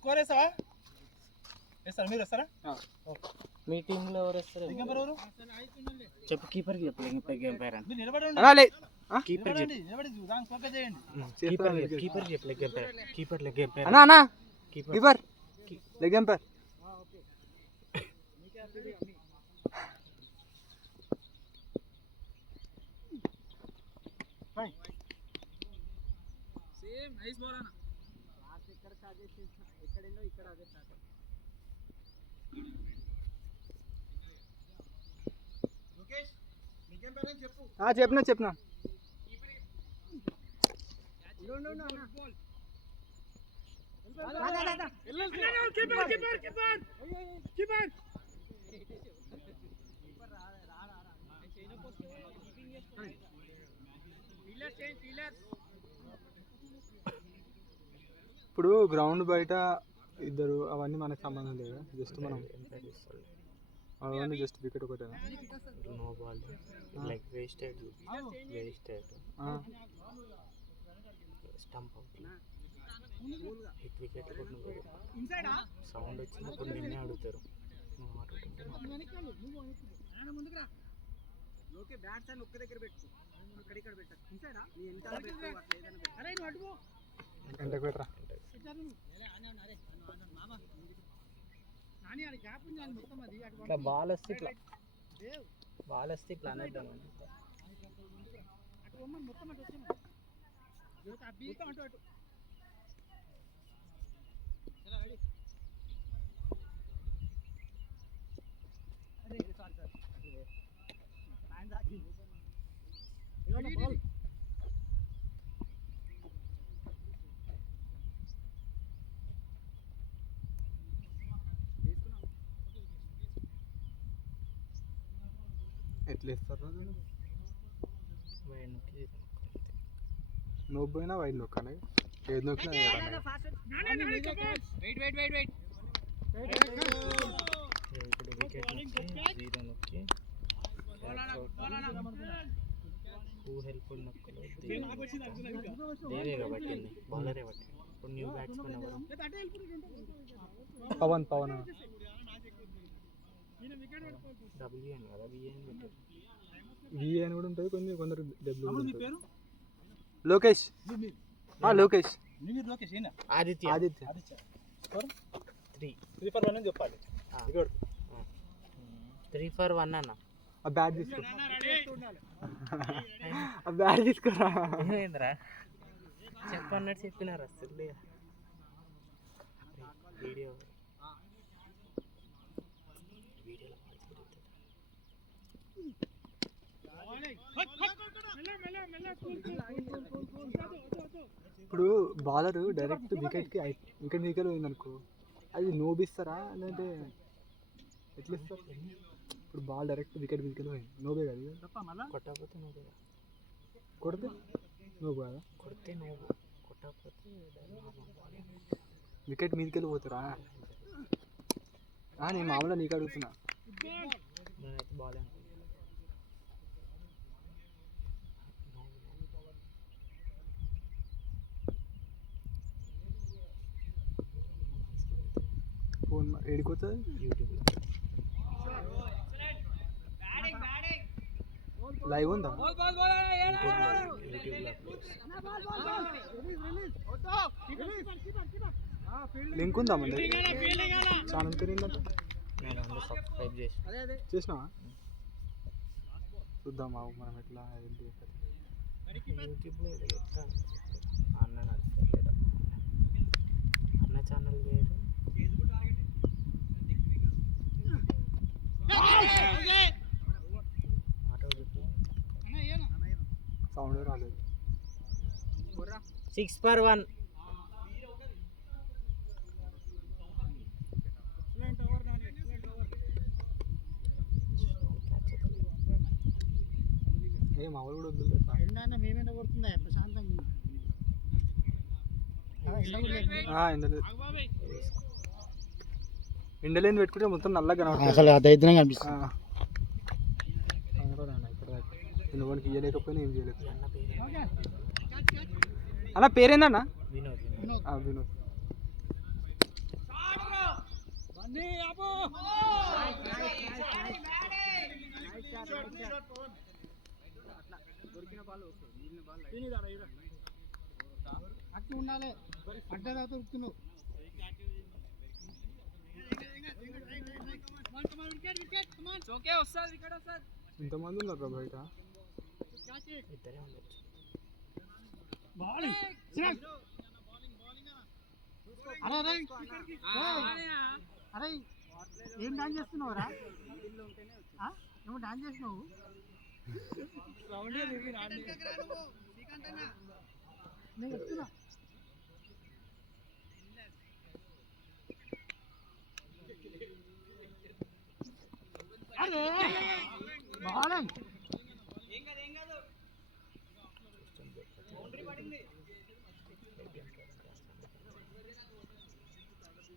Score వేస్తావా? వేస్తారా? మీరు వస్తారా? మీ టీంలో ఎవరు వస్తారు? ఎవరు చెప్పు. కీపర్కి చెప్పు. గేమ్ పేరు మీరు నిలబడండి. కీపర్ నిలబడండి. దానికి ఫోకస్ చేయండి. కీపర్ చెప్పు. Leg umpire. Keeper leg umpire. అన్నా keeper leg umpire. Same nice ball అన్న. ఇక్కడ స్టార్ట్ చేసి ఎక్కడెందో ఇక్కడ అదే స్టార్ట్. లోకేష్ నీకేం పేరు చెప్పు. చెప్పినా ఇప్పుడు గ్రౌండ్ బయట ఇద్దరు అవన్నీ మనకు సంబంధం లేదు. జస్ట్ మనం అవన్నీ జస్ట్ వికెట్ ఒకటేనా? No ball like wasted stump out hit wicket sound వచ్చినప్పుడు నిన్నే అడుగుతారు. ఓకే బ్యాట్స్ అని ఒక్క దగ్గర పెట్టు. అక్కడ పెట్టు. ఇన్సైడా నీ ఎంటర్ పెట్టు. అరే నువ్వు అడుగు. ఎంటకు పెట్టరా. నాని ఆడ గ్యాప్ ఉంది. అది మొత్తం అది అటు ఇట్లా బాల్ వస్తే ఇట్లా అనేద్దాం. అటు మొత్తం అటు వచ్చేమా. ఆ బీతం అటు అటు. అరే సారీ ఆయన దాకి ఇవ్వండి బాల్. ఎట్లా ఇస్తారు? వైడ్ నొక్కి నువ్వు పోయినా వైడ్ నొక్కాలి. ఏది నొక్కినా వెయిట్ ఇప్పుడు వికెట్ నొక్కి 0 నొక్కి హెల్ప్ఫుల్ నొక్కలు దేవేగా పట్టింది. బౌలరే పట్టింది. ఇప్పుడు న్యూ బ్యాట్స్మెన్ ఎవరు? పవన్ WN కదా. VN పెట్టారు. VN కూడా ఉంటుంది. కొందరు డబ్ల్యూ ఉంటుంది. లోకేష్. లోకేష్ ఆదిత్య. స్కోర్ 3 for 1 అని చెప్పాలి. 3 for 1 అన్న. ఆ బ్యాట్ తీసుకోరా. ఏంద్రా చెప్పన్నట్టు చెప్పినారు అసలు. వీడియోలో ఇప్పుడు బౌలర్ డైరెక్ట్ వికెట్ పోయింది అనుకో, అది నోబిస్తారా లేదంటే ఎట్లా ఇస్తారు? ఇప్పుడు బాల్ డైరెక్ట్ వికెట్ పోయింది, నోబే కదా. కొట్టకపోతే నోబే. కొడితే నోబు కదా. కొడితే నోబు, కొట్టకపోతే వికెట్ మీదకి పోతారా? నేను మామూలుగా నీకు అడుగుతున్నా. నేనైతే బాల్ ఫోన్ ఏడిపోతుంది. యూట్యూబ్లో లైవ్ ఉందా? లింక్ ఉందా మన ఛానల్ పేరు? సబ్స్క్రైబ్ చేసినావా? చూద్దాం మనం ఎట్లా ఏంటి. యూట్యూబ్లో అన్న నడుస్తలేదా? అన్న ఛానల్ వేరు. సౌండ్ రాలేదు. 6 for 1. మామూలు కూడా వద్దు. ఎండైనా మేమైనా కొడుతుందా ప్రశాంతంగా? ఎండలేని పెట్టుకుంటే మొత్తం నల్లగా కనబడుతుంది. అసలు అదైతే కనిపిస్తుంది. నువ్వుకి ఇయ్యలేకపోయినా ఏం చేయలేదు. అన్న పేరేందన్నా? వినోద్. దొరికిన బాల్ ఓకే, మిగిలిన బాల్ అట్లా ఉండాలి. అడ్డదా దొరుకుతున్నావు. ఇంతమంది ఉన్నారు బయట. అరే ఏం డాన్స్ చేస్తున్నావు రా? ఏమో డాన్స్ చేసినావు. నేను చెప్తున్నా. అరే బాగుంది.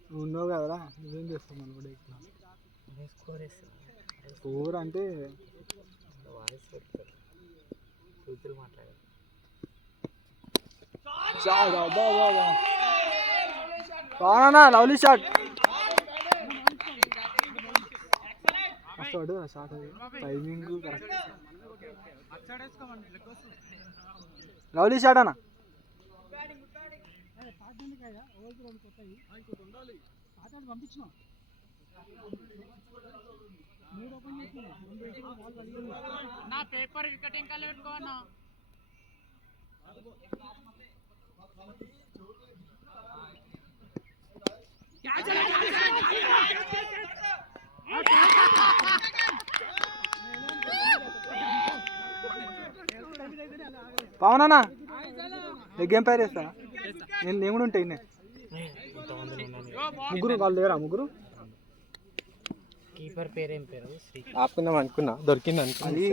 నువ్వు ఉన్నావు కదరా, నువ్వేం చేస్తావు మనం కూడా ఇక్కడ. స్కోర్ అంటే బాగున్నా, లవ్లీ షాట్. మస్తు షాట్, అది టైమింగ్ కరెక్ట్. లవ్లీ షాట్ అన్న. పంపించిన నా పేపర్ వికెట్ ఇంకా పెట్టుకోనా. పవనా గేమ్ పైర్ వేస్తా నేను కూడా ఉంటాయి. ముగ్గురు వాళ్ళు లేరా? ముగ్గురు. కీపర్ పేరేం పేరు? ఆపుకుందాం అనుకున్నా, దొరికింది అనుకున్నా. అది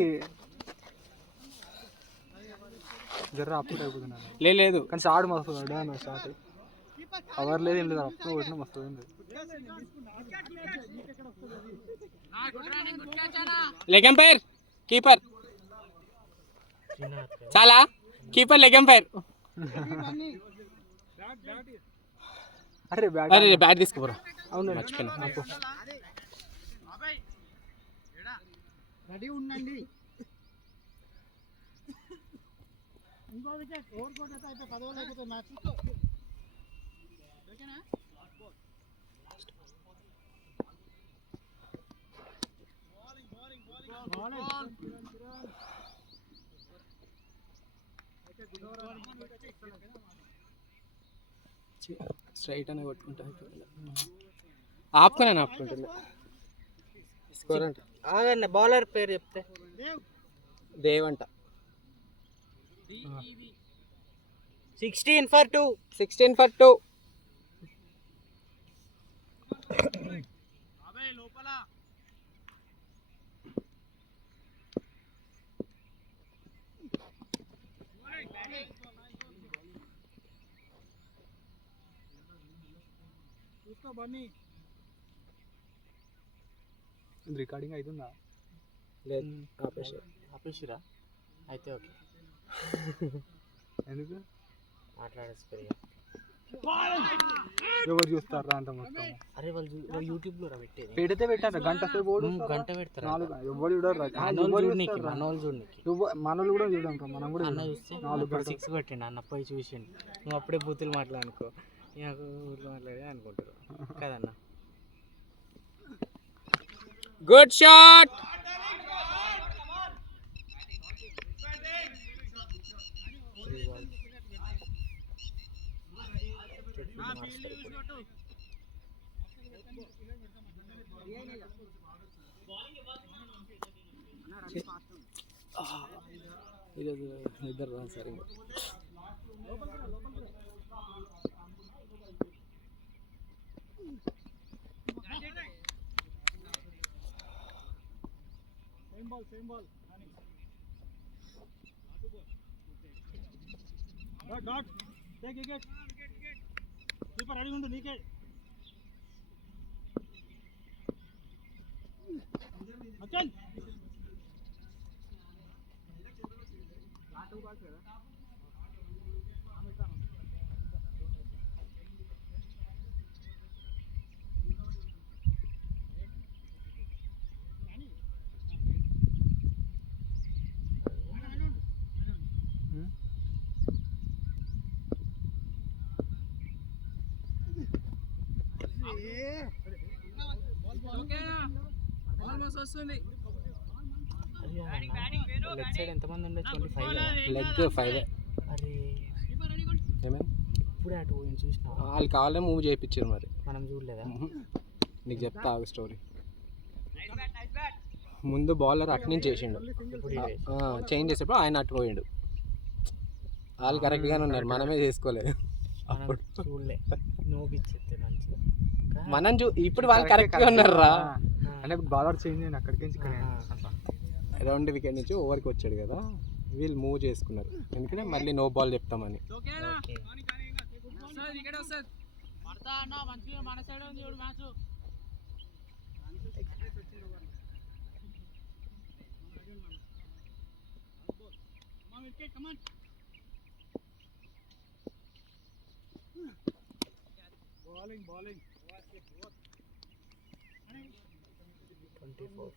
జర్ర అప్పుడు అయిపోతున్నాను. లేదు కానీ షాట్ మస్తు పడ్డా. షాట్ కవర్ లేదు, ఏం లేదు, అప్పుడు కొట్టినా మస్తు పోయింది. లెగ్ ఎంపైర్ కీపర్ చాలా కీపర్ లెగ్ ఎంపైర్. అరే బ్యాట్ తీసుకోరా. అవును రెడీ ఉండండి. ఇంకో వికెట్ ఓవర్ కోట్ అయితే 10 ఓవర్లు అయిపోతుంది మ్యాచ్. ఓకేనా? స్ట్రైట్ అనే కొట్టుకుంటా. ఆపుకున్నాను ఆపుకుంటుంది. స్కోర్ అంటే ఆగండి, బౌలర్ పేరు చెప్తే. దేవ్ అంట. 16 for 2. 16 for 2. రికార్డింగ్ అవుతుందా? లేదు, ఆపేసిరా అయితే ఓకే. ఎందుకు మాట్లాడేసి ఎవరు చూస్తారా అంత మొత్తం? అరే వాళ్ళు యూట్యూబ్ లో పెట్టేది పెడితే పెట్టారు, గంట సేపు గంట పెడతారు. ఎవరు చూడరు, మనలు కూడా చూడం. మనం కూడా అన్న చూస్తే 6 కొట్టిండు అన్న, పోయి చూసిండు. నువ్వు అప్పుడే బూతులు మాట్లాడుకో, నాకు ఊర్లో మాట్లాడే అనుకుంటారు కదన్న. Good shot. ఈరోజు ఇద్దరు రాదు sir. Same ball dot take wicket. Keeper ready ఉండు, నీకే. అచ్చల్ లెగ్ సైడ్ ఎంతమంది ఉండొచ్చు? 25 లెగ్ 5. అరే ఏమేమి ఇప్పుడే అటు పోయి చూసినా వాళ్ళు కావాలే మూవ్ చేయించారు మరి. మనం చూడలేదా? నీకు చెప్తా ఆగు స్టోరీ. ముందు బౌలర్ అటు నుంచి చేసిండు, చేంజ్ చేసేప్పుడు ఆయన అటు పోయిండు. వాళ్ళు కరెక్ట్గానే ఉన్నారు, మనమే చేసుకోలేదు. అప్పుడు చూడలే నోపిచ్చేస్తే మంచిగా మనం ఇప్పుడు వాళ్ళు కరెక్ట్గా ఉన్నారు రా. అంటే బౌలర్ చేంజ్ అయ్యింది అక్కడికి ఇక్కడ. 2 వికెట్ నుంచి ఓవర్కి వచ్చాడు కదా, వీళ్ళు మూవ్ చేసుకున్నారు ఎందుకంటే మళ్ళీ నో బాల్ చెప్తామని. Bowling. 24.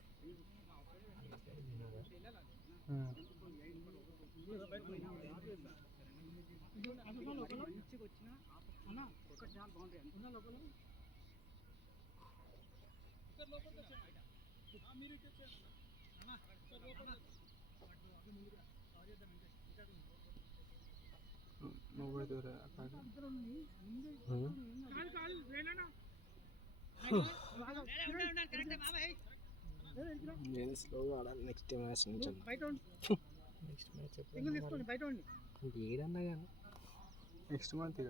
నేను స్లోగా ఆడాలి నెక్స్ట్ మ్యాచ్ నుంచి. నెక్స్ట్ మ్యాచ్ ఏడన్నా కానీ నెక్స్ట్ మంత్ ఇక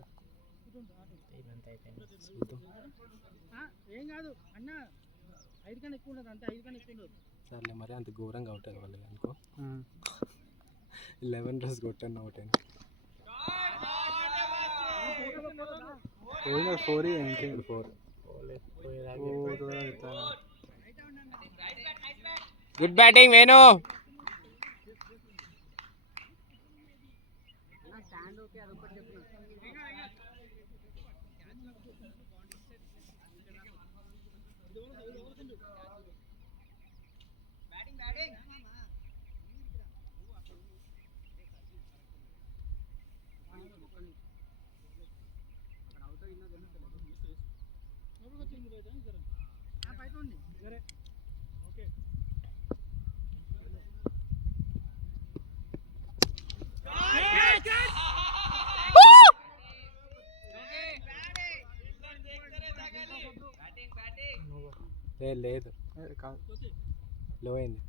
చూద్దాం. ఏం కాదు అన్న 5 కన్నా ఎక్కువ ఉండదు, అంతే 5 కన్నా ఎక్కువ ఉండదు. సర్లే మరి అంత ఘోరంగా అవుతారు వాళ్ళు అనుకో. 11 రన్స్ కొట్టాను అవుట్ అయింది. 4 ఇంకే 4. Good batting Venu. లేదు లో అయింది.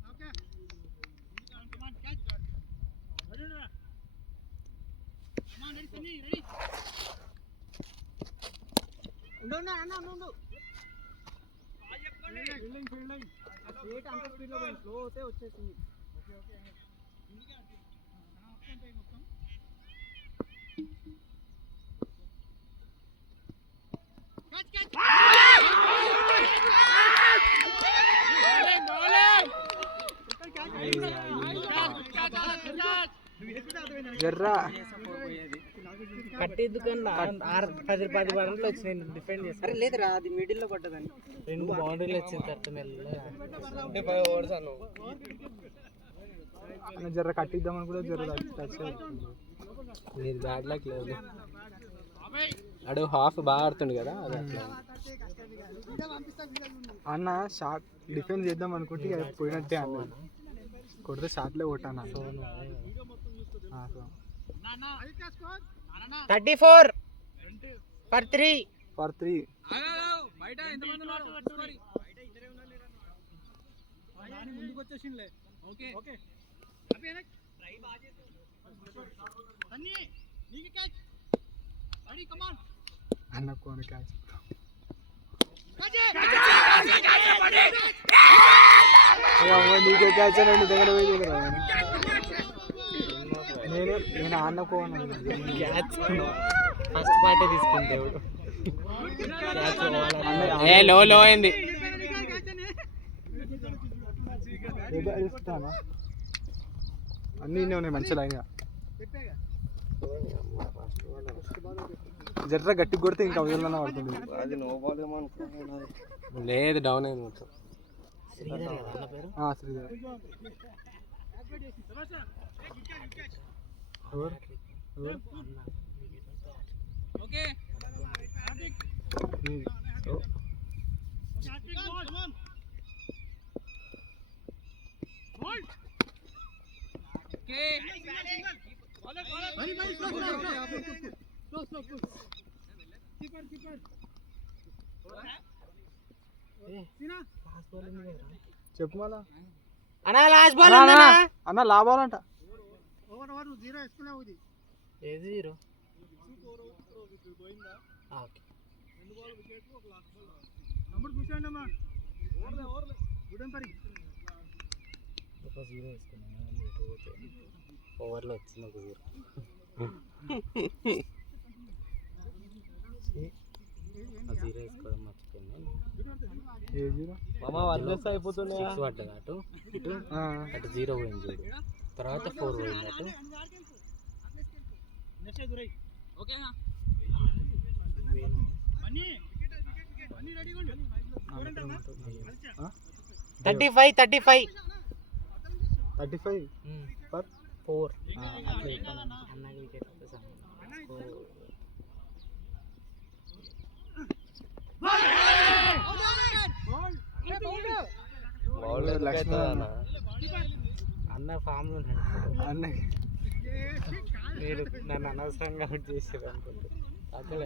అంత స్పీడ్లో పోయింది, స్లో అవుతే వచ్చేసింది. జర్రా కట్టేందుకన్నా 10 రన్లు వచ్చినాయి డిఫెండ్ చేస్తారు. లేదురా అది మిడిల్లో పడ్డదని 2 బౌండరీలు వచ్చిన తర్వాత మెల్లగా జర్ర కట్టిద్దామని కూడా జర్ర టచ్ లేదు. బ్యాడ్ లక్ లేదు, అడు హాఫ్ బాగా ఆడుతుండు కదా అది అట్లా. అన్న షార్ట్ డిఫెన్స్ చేద్దాం అనుకుంటే ఇక పోయినట్టే అన్న, కొడితే షార్ట్లే కొట్టాను. 34 for 3. ముందుకు వచ్చేసిందిలే. ఓకే అన్న కోన క్యాచ్ నీకే క్యాచ్ అని దగ్గర పోయి నేను ఆడుకోను. క్యాచ్ ఫస్ట్ పార్టీ తీసుకుంటే లో అయింది. అన్నీ ఉన్నాయి మంచి లైన్గా. జర్ర గట్టి కొడితే ఇంకా అవసరం పడుతుంది. లేదు డౌన్ అయింది మొత్తం. శ్రీధర్ చెప్పు మళ్ళా అన్నా లాస్ట్ బాల్ అన్న లాభాలంట. ఏది 0 ఓకే ఒక 0 వేసుకున్నాను ఓవర్లో వచ్చింది ఒక 0 వేసుకోవడం మర్చిపోయింది. ఏ జీరో అయిపోతుంది 6 పడ్డది అటు ఇటు అటు 0 పోయింది చూడు, తర్వాత 4 పోయింది అటు. థర్టీ ఫైవ్ 35 ఫర్ 4 అన్నకి వికెట్ అన్న ఫామ్లో ఉన్నాడు. అన్న మీరు నన్ను అనవసరంగా అవుట్ చేసారు అనుకుంటే అసలు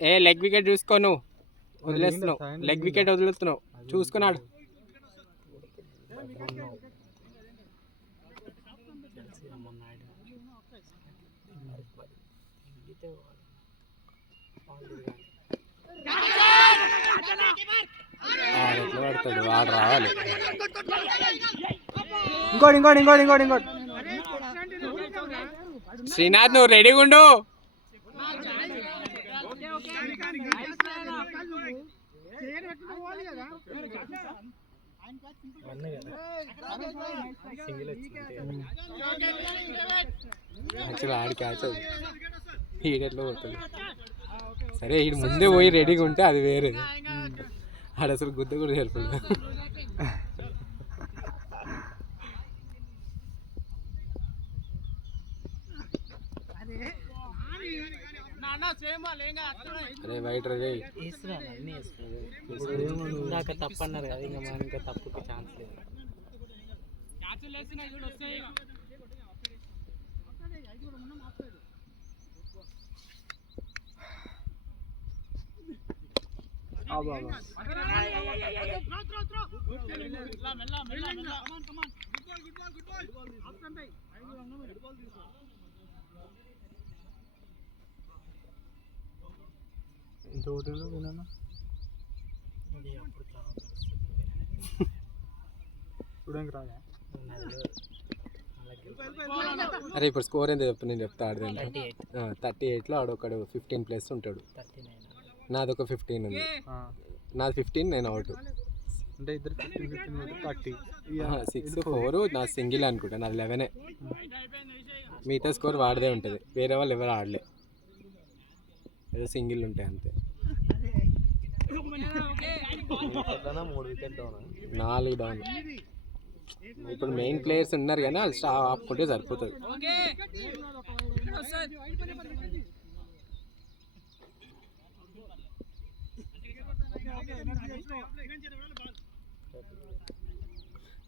ఏ లెగ్ వికెట్ చూసుకో, నువ్వు వదిలేస్తున్నావు, లెగ్ వికెట్ వదులుతున్నావు, చూసుకున్నాడు. ఎట్లా పడతాడు వాడు, రావాలి. ఇంకోటి శ్రీనాథ్ నువ్వు రెడీగా ఉండు. యాక్చువల్ ఆడి క్యాచ్ అది, ఈడెట్లో పోతుంది. సరే ఈడు ముందే పోయి రెడీగా ఉంటే అది వేరే, ఆడ అసలు గుద్ద కూడా సరిపోదు. అరే బయట రే ఇందాక తప్పు అన్నారు కదా, ఇంకా మనం ఇంకా తప్పుకి ఛాన్స్ లేదు. అరే ఇప్పుడు స్కోర్ ఎంత చెప్పు, నేను చెప్తా. ఆడదండి 38లో ఆడొకడు 15+ ఉంటాడు. నాది ఒక 15 ఉంది, నాది 15, నేను అవుట్. అంటే ఇద్దరు 30 6 4 నా సింగిల్ అనుకుంటా, నాది 11. మిగతా స్కోర్ వాడిదే ఉంటుంది, వేరే వాళ్ళు ఎవరు ఆడలే, ఏదో సింగిల్ ఉంటాయి అంతే. 4 డౌన్. ఇప్పుడు మెయిన్ ప్లేయర్స్ ఉన్నారు కానీ వాళ్ళు స్టాప్ ఆపుకుంటే సరిపోతుంది.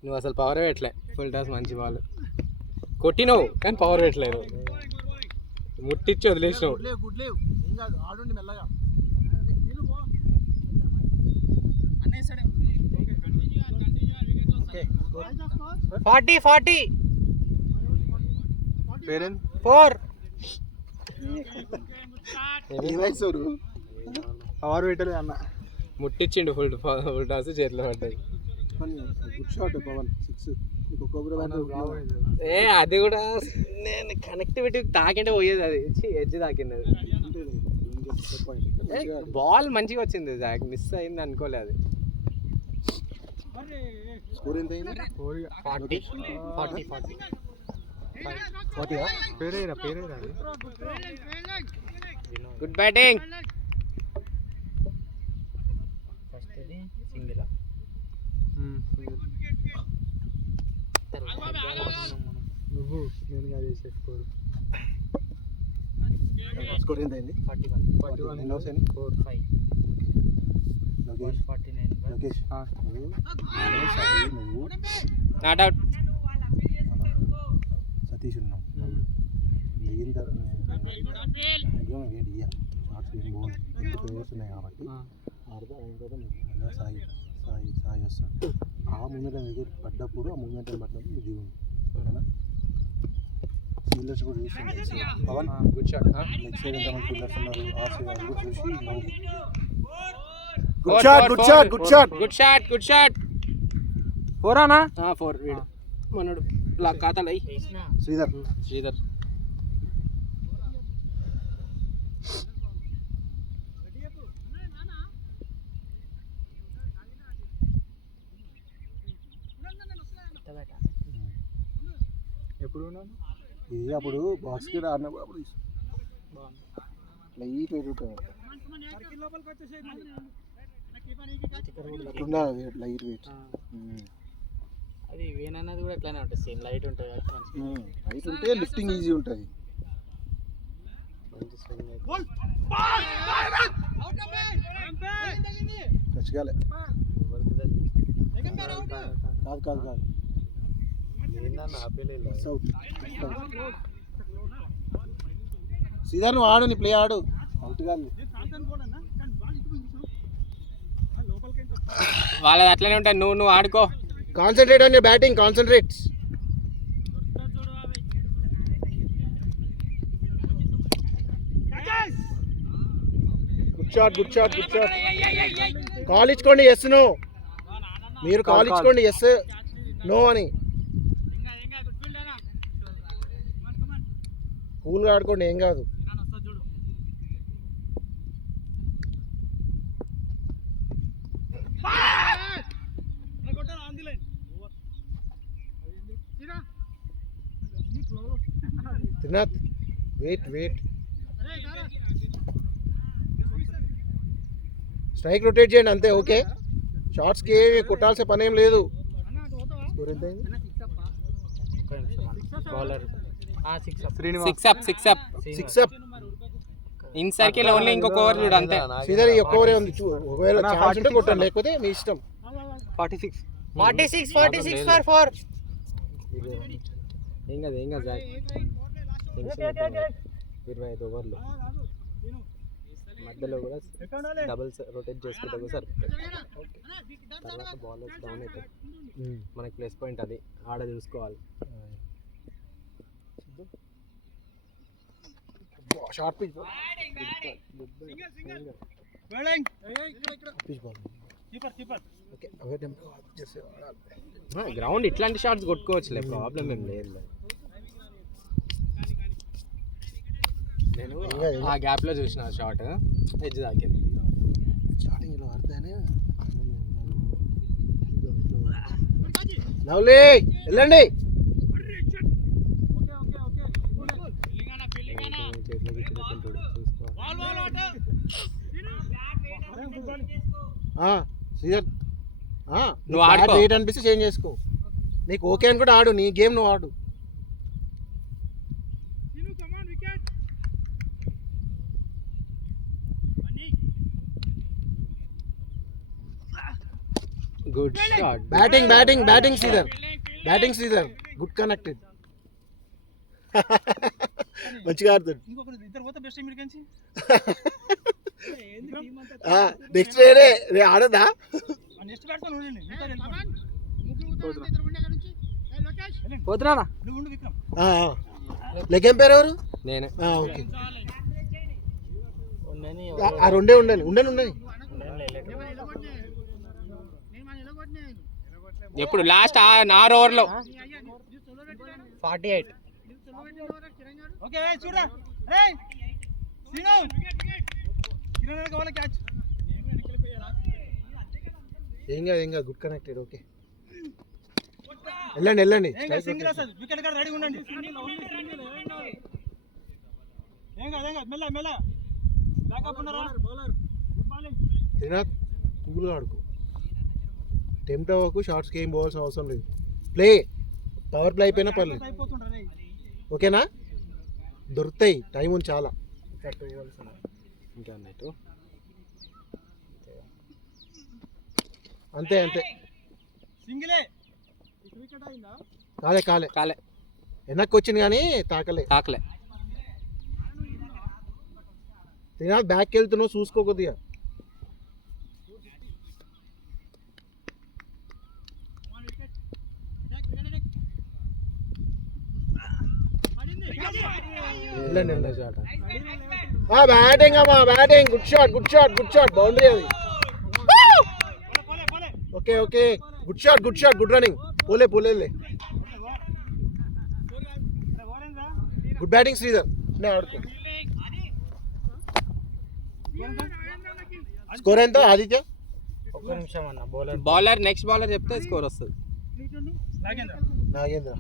నువ్వు అసలు పవర్ పెట్టలే, ఫుల్ టాస్ మంచి బాల్ కొట్టినావు కానీ పవర్ పెట్టలేదు, ముట్టించి వదిలేసినావు. 40 4 పవర్ పెట్టలే అన్న, ముట్టించిండు ఫుల్ టాస్ చేతిలో పడ్డది. ఏ అది కూడా నేను కనెక్టివిటీ తాకింటే పోయేది, అది ఎడ్జ్ తాకింది. అది బాల్ మంచిగా వచ్చింది, మిస్ అయింది అనుకోలే అది. స్కోర్ ఎంత అయింది? 40 40 40 40 పేరేరా గుడ్ బ్యాటింగ్. ఫస్ట్ ఇది సింగిల్ నువ్వు నేను కాదు చేసే స్కోర్. స్కోర్ ఎంత అయింది? 41 ఎన్ని ఓవర్స్ అయింది? 4 5 లోకేష్ 149 లోకేష్ నువ్వు సాయి నువ్వు నాట్ అవుట్. సతీష్ ఉన్నావు. దిగిన తర్వాత వేడి షార్ట్స్ ఏం బాగుంది. 2 ఓవర్స్ ఉన్నాయి కాబట్టి అర్థం అయిన తర్వాత నీకు సాయి సాయి సాయి వస్తాడు. ఆ ముందర దగ్గర పడ్డప్పుడు ఆ ముందర పడ్డప్పుడు నువ్వు దిగుంది. సరేనా? ఫీల్డర్స్ కూడా చూసి Pavan good shot. Leg side ఎంతమంది ఫీల్డర్స్ ఉన్నారు ఆ సైడ్ అది కూడా చూసి నవ్వు. Good shot good shot good shot good shot good shot. 4 అన్నా? 4 వీడు మనోడు బ్లాక్ ఖాతాలో చేసినా శ్రీధర్ శ్రీధర్. ఎప్పుడు ఉన్నాను? ఇది అప్పుడు బాక్స్ కి ఆడినప్పుడు అప్పుడు లైట్ వెయిట్ ఉంటుంది. అట్లుందా లైట్ వెయిట్? అది వేన్ అన్నది కూడా అట్లానే ఉంటుంది, సేమ్ లైట్ ఉంటుంది కాబట్టి మంచిగా. లైట్ ఉంటే లిఫ్టింగ్ ఈజీ ఉంటుంది. టచ్ కాలే. కాదు కాదు కాదు సౌత్ శ్రీధర్ నువ్వు ఆడు, నీ ప్లే ఆడు. అవుట్ కాదు. వాళ్ళది అట్లనే ఉంటాయి. నువ్వు ఆడుకో. Concentrate on your batting, concentrate. Good shot good shot good shot. Call ఇచ్చుకోండి ఎస్ నో. మీరు కాల్ ఇచ్చుకోండి ఎస్ నో అని. కూల్గా ఆడుకోండి, ఏం కాదు. Trinath wait wait. Strike rotate చేయండి అంతే. ఓకే, షార్ట్స్కి కొట్టాల్సిన పని ఏం లేదు. స్కోర్ ఎంత అయింది? ఒక్క నిమిషం bowler 6 up six up six up. In circle only ఇంకొక ఓవర్ చూడు అంతే. శ్రీధర్ ఈ ఒక్క ఓవరే ఉంది. ఒకవేళ ఛాన్స్ ఉంటే కొట్టండి, లేకపోతే మీ ఇష్టం. 46 46 for 4. ఏం కాదు సార్. 25 ఓవర్లు మధ్యలో కూడా డబుల్స్ రొటేట్ చేసుకుంటే కూడా సరిపోతుంది. తర్వాత బౌలర్స్ డౌన్ అవుతారు, మనకి ప్లస్ పాయింట్ అది. ఆడ చూసుకోవాలి. షార్ట్ పిచ్ గ్రౌండ్ ఇట్లాంటి షాట్స్ కొట్టుకోవచ్చులే, ప్రాబ్లం ఏం లేదు. నేను ఆ గ్యాప్లో చూసిన షాట్ ఎడ్జ్ తాకింది. స్టార్టింగ్ ఇలా ఆడితేనే లవ్లీ వెళ్ళండి. శ్రీధర్ నువ్వు ఆడుకో. వెయిట్ అనిపిస్తే చేంజ్ చేసుకో. నీకు ఓకే అని కూడా ఆడు, నీ గేమ్ నువ్వు ఆడు. Good shot. Batting Sridhar good connected. మంచిగా ఆడుతాడు. నెక్స్ట్ రే ఆడదా? పోతున్నా లెగ్ ఎంపైర్ ఎవరు? నేనే. ఓకే, ఉండని ఆ రెండే ఉండని. ఎప్పుడు లాస్ట్ 6 ఓవర్లో 48. ఏం కాదు గుడ్ కనెక్టెడ్. ఓకే. వెళ్ళండి వెళ్ళండి సింగిల్ వస్తుంది వికెట్ కాడ రెడీ ఉండండి ఏం కాదు మెల్ల మెల్ల బ్యాకప్ ఉన్నారా బౌలర్ గుడ్ బాలింగ్ శ్రీనాథ్ కూల్గా ఆడుకో టెంప్ట్ అవ్వకు షార్ట్స్కి ఏం పోవాల్సిన అవసరం లేదు ప్లే పవర్ ప్లే అయిపోయినా పర్లేదు అయిపోతుంటారు ఓకేనా దొరుకుతాయి టైం ఉంది చాలా ఇంకా అన్నట్టు అంతే అంతే సింగిలే వికెట్ అయిందా కాలే కాలే కాలే వెనక్కి వచ్చింది కానీ తాకలే తాకలే శ్రీనాథ్ బ్యాక్కి వెళ్తున్నావు చూసుకో కొద్దిగా వెళ్ళండి వెళ్ళండి బ్యాటింగ్ అమ్మా batting good shot good shot good shot boundary అది okay okay good shot good running పోలే పోలే గుడ్ బ్యాటింగ్ శ్రీధర్ నేను ఆడుకో స్కోర్ ఎంతో ఆదిత్య ఒక్క నిమిషం అన్న బౌలర్ నెక్స్ట్ బౌలర్ చెప్తే స్కోర్ వస్తుంది. నాగేంద్ర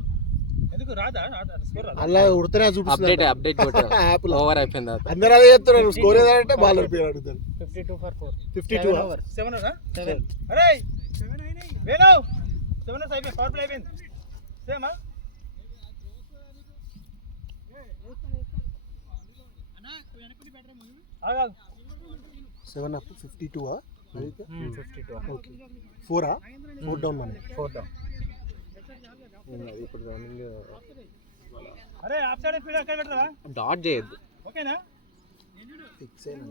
ఎందుకు రాదా స్కోర్ రాదా అలా ఉడతనే చూపిస్తుంది అప్డేట్ కొట్టారు యాప్లో ఓవర్ అయిపోయిన తర్వాత అందరూ అదే చెప్తున్నారు స్కోర్ ఏదంటే బాలర్ పేరు అడుగుతారు 52 for 4 52 7 అరే 7 అయినాయి వేణు 7 అయిపోయింది పవర్ ప్లే అయిపోయింది సేమా ఆగాగు 7 up 52 ఆదిత్య 52 ఓకే 4 4 డౌన్ మన 4 down ఇప్పుడు రన్నింగ్ అరే ఆఫ్ సైడ్ స్పీడ్ అక్కడ పెడతావా డాట్ చేయొద్దు. ఓకేనా ఫిక్స్ అయినా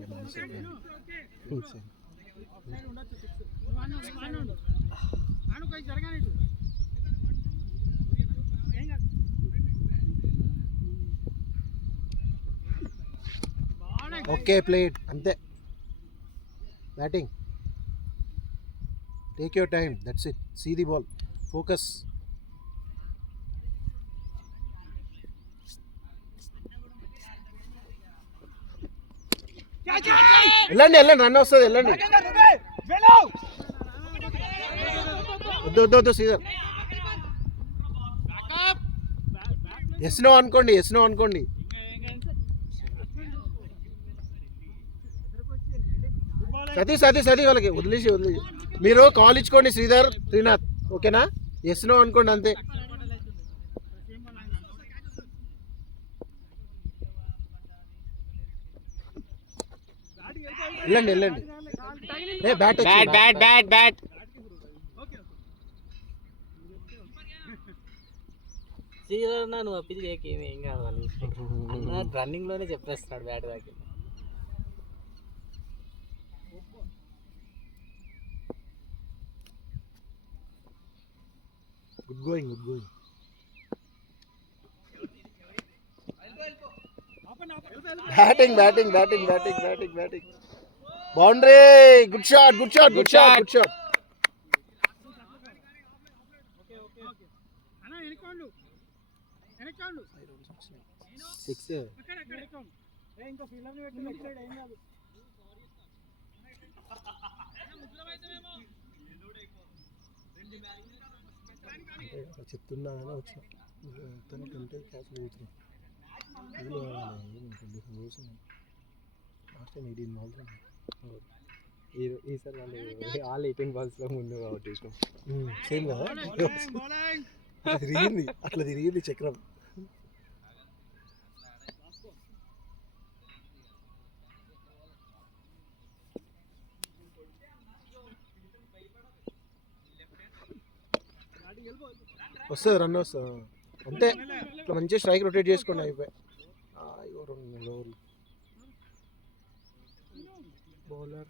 ఓకే ప్లేట్ అంతే batting take your time that's it see the ball focus వెళ్ళండి వెళ్ళండి రన్ వస్తుంది వెళ్ళండి వద్దు సీజర్ ఎస్ నో అనుకోండి సతీ వాళ్ళకి వదిలేసి మీరు కాల్ ఇచ్చుకోండి శ్రీనాథ్ ఓకేనా ఎస్ నో అనుకోండి అంతే వెళ్ళండి బ్యాట్ బ్యాట్ శ్రీధర్ నువ్వు అప్పీల్ చేయకేమి ఏం కాదు అన్న రన్నింగ్ లోనే చెప్పేస్తున్నాడు బ్యాట్ దాకా good going batting boundary good shot six ఇంకో ఫీల్డర్ ని పెట్టి ఏం కాదు చెప్తున్నా వచ్చిన తనకి అంటే క్యాచ్లు వేస్తున్నాం ఈసారి వాళ్ళు 18 balls లో ముందు అవుట్ చేసినాం. సేమ్ కదా అట్లా తిరిగింది చక్రం వస్తుంది రన్ వస్తుంది అంతే ఇట్లా మంచిగా స్ట్రైక్ రొటేట్ చేసుకోండి అయిపోయి 2-3 ఓవర్లు బౌలర్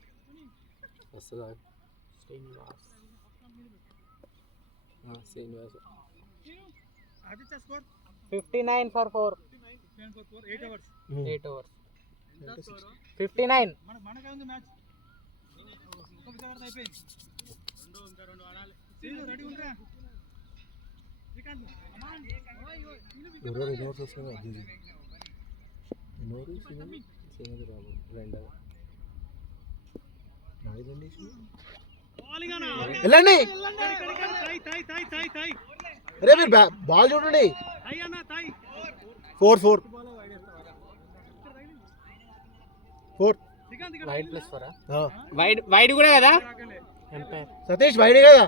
వస్తుందా Srinivas Aditya score 59 for 4 8 hours 8 overs 59 మనకే ఉంది మ్యాచ్ ఒక ఓవర్ అయిపోయింది రెండు ఆడాలి రెడీ ఉంటా శ్రీకాంత్ అమాన్ ఎవరో 2 ఓవర్స్ వస్తుంది అది రాబు రెండవ నాలుగు వెళ్ళండి. అరే మీరు బాల్ చూడండి. 4 4 4. వైడ్ ప్లస్ ఫరా వైడ్ వైడ్ కూడా కదా ఎంపైర్ సతీష్ వైడ్ కదా.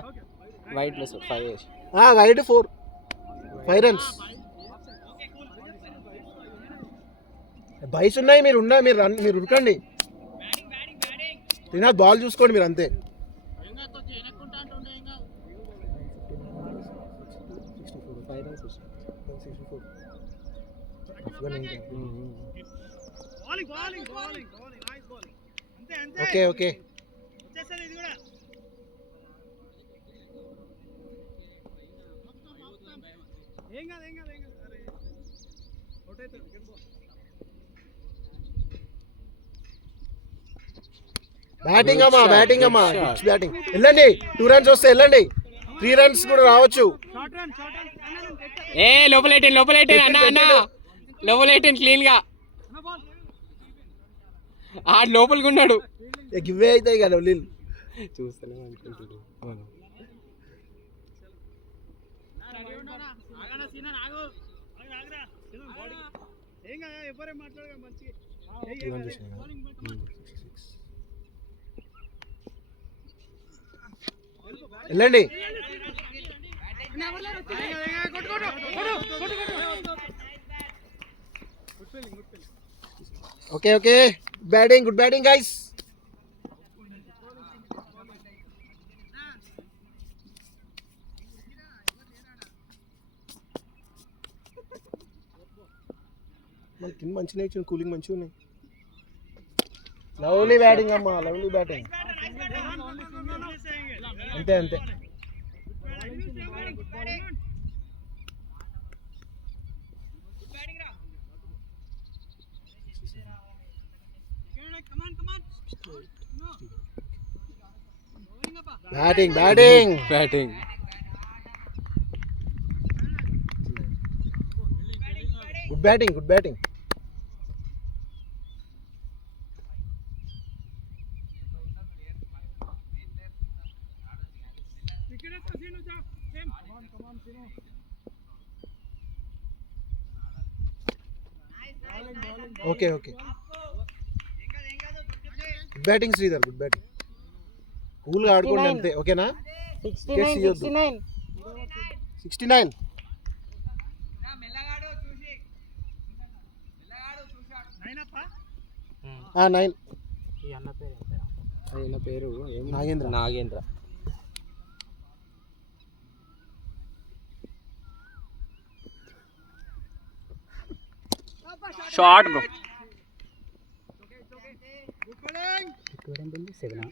వైడ్ ప్లస్ 5 వేసి వైడ్ 4 5 రన్స్. బైస్ ఉన్నాయి, మీరు మీరు ఉరకండి. శ్రీనాథ్ బాల్ చూసుకోండి మీరు అంతే. Okay okay. బ్యాటింగ్ అమ్మా, బ్యాటింగ్ అమ్మా, బ్యాటింగ్. వెళ్ళండి, 2 runs వస్తే వెళ్ళండి, 3 runs కూడా రావచ్చు. ఏ లోపలైటేన్ అన్న అన్న లోపలైటేన్ క్లీన్ గా. ఆ లోపలికి ఉన్నాడు. గివ్వే అవుతాయి కదా నీళ్ళు. చూస్తలే అనుకుంటున్నాడు. వెళ్ళండి. Okay okay. Batting, good batting guys. మన కింద మంచిగా ఇచ్చిన, కూలింగ్ మంచిగా ఉన్నాయి. లవ్లీ బ్యాటింగ్ అమ్మా, లవ్లీ బ్యాటింగ్. అంతే అంతే. Batting batting batting good batting, good batting. Okay okay. Good batting Sridhar, good batting. కూల్గా ఆడుకోండి అంతే, ఓకేనా? 69. 9. ఈ అన్న పేరు ఎంపైర్. ఆయన పేరు నాగేంద్ర. నాగేంద్ర. Short bro. 7.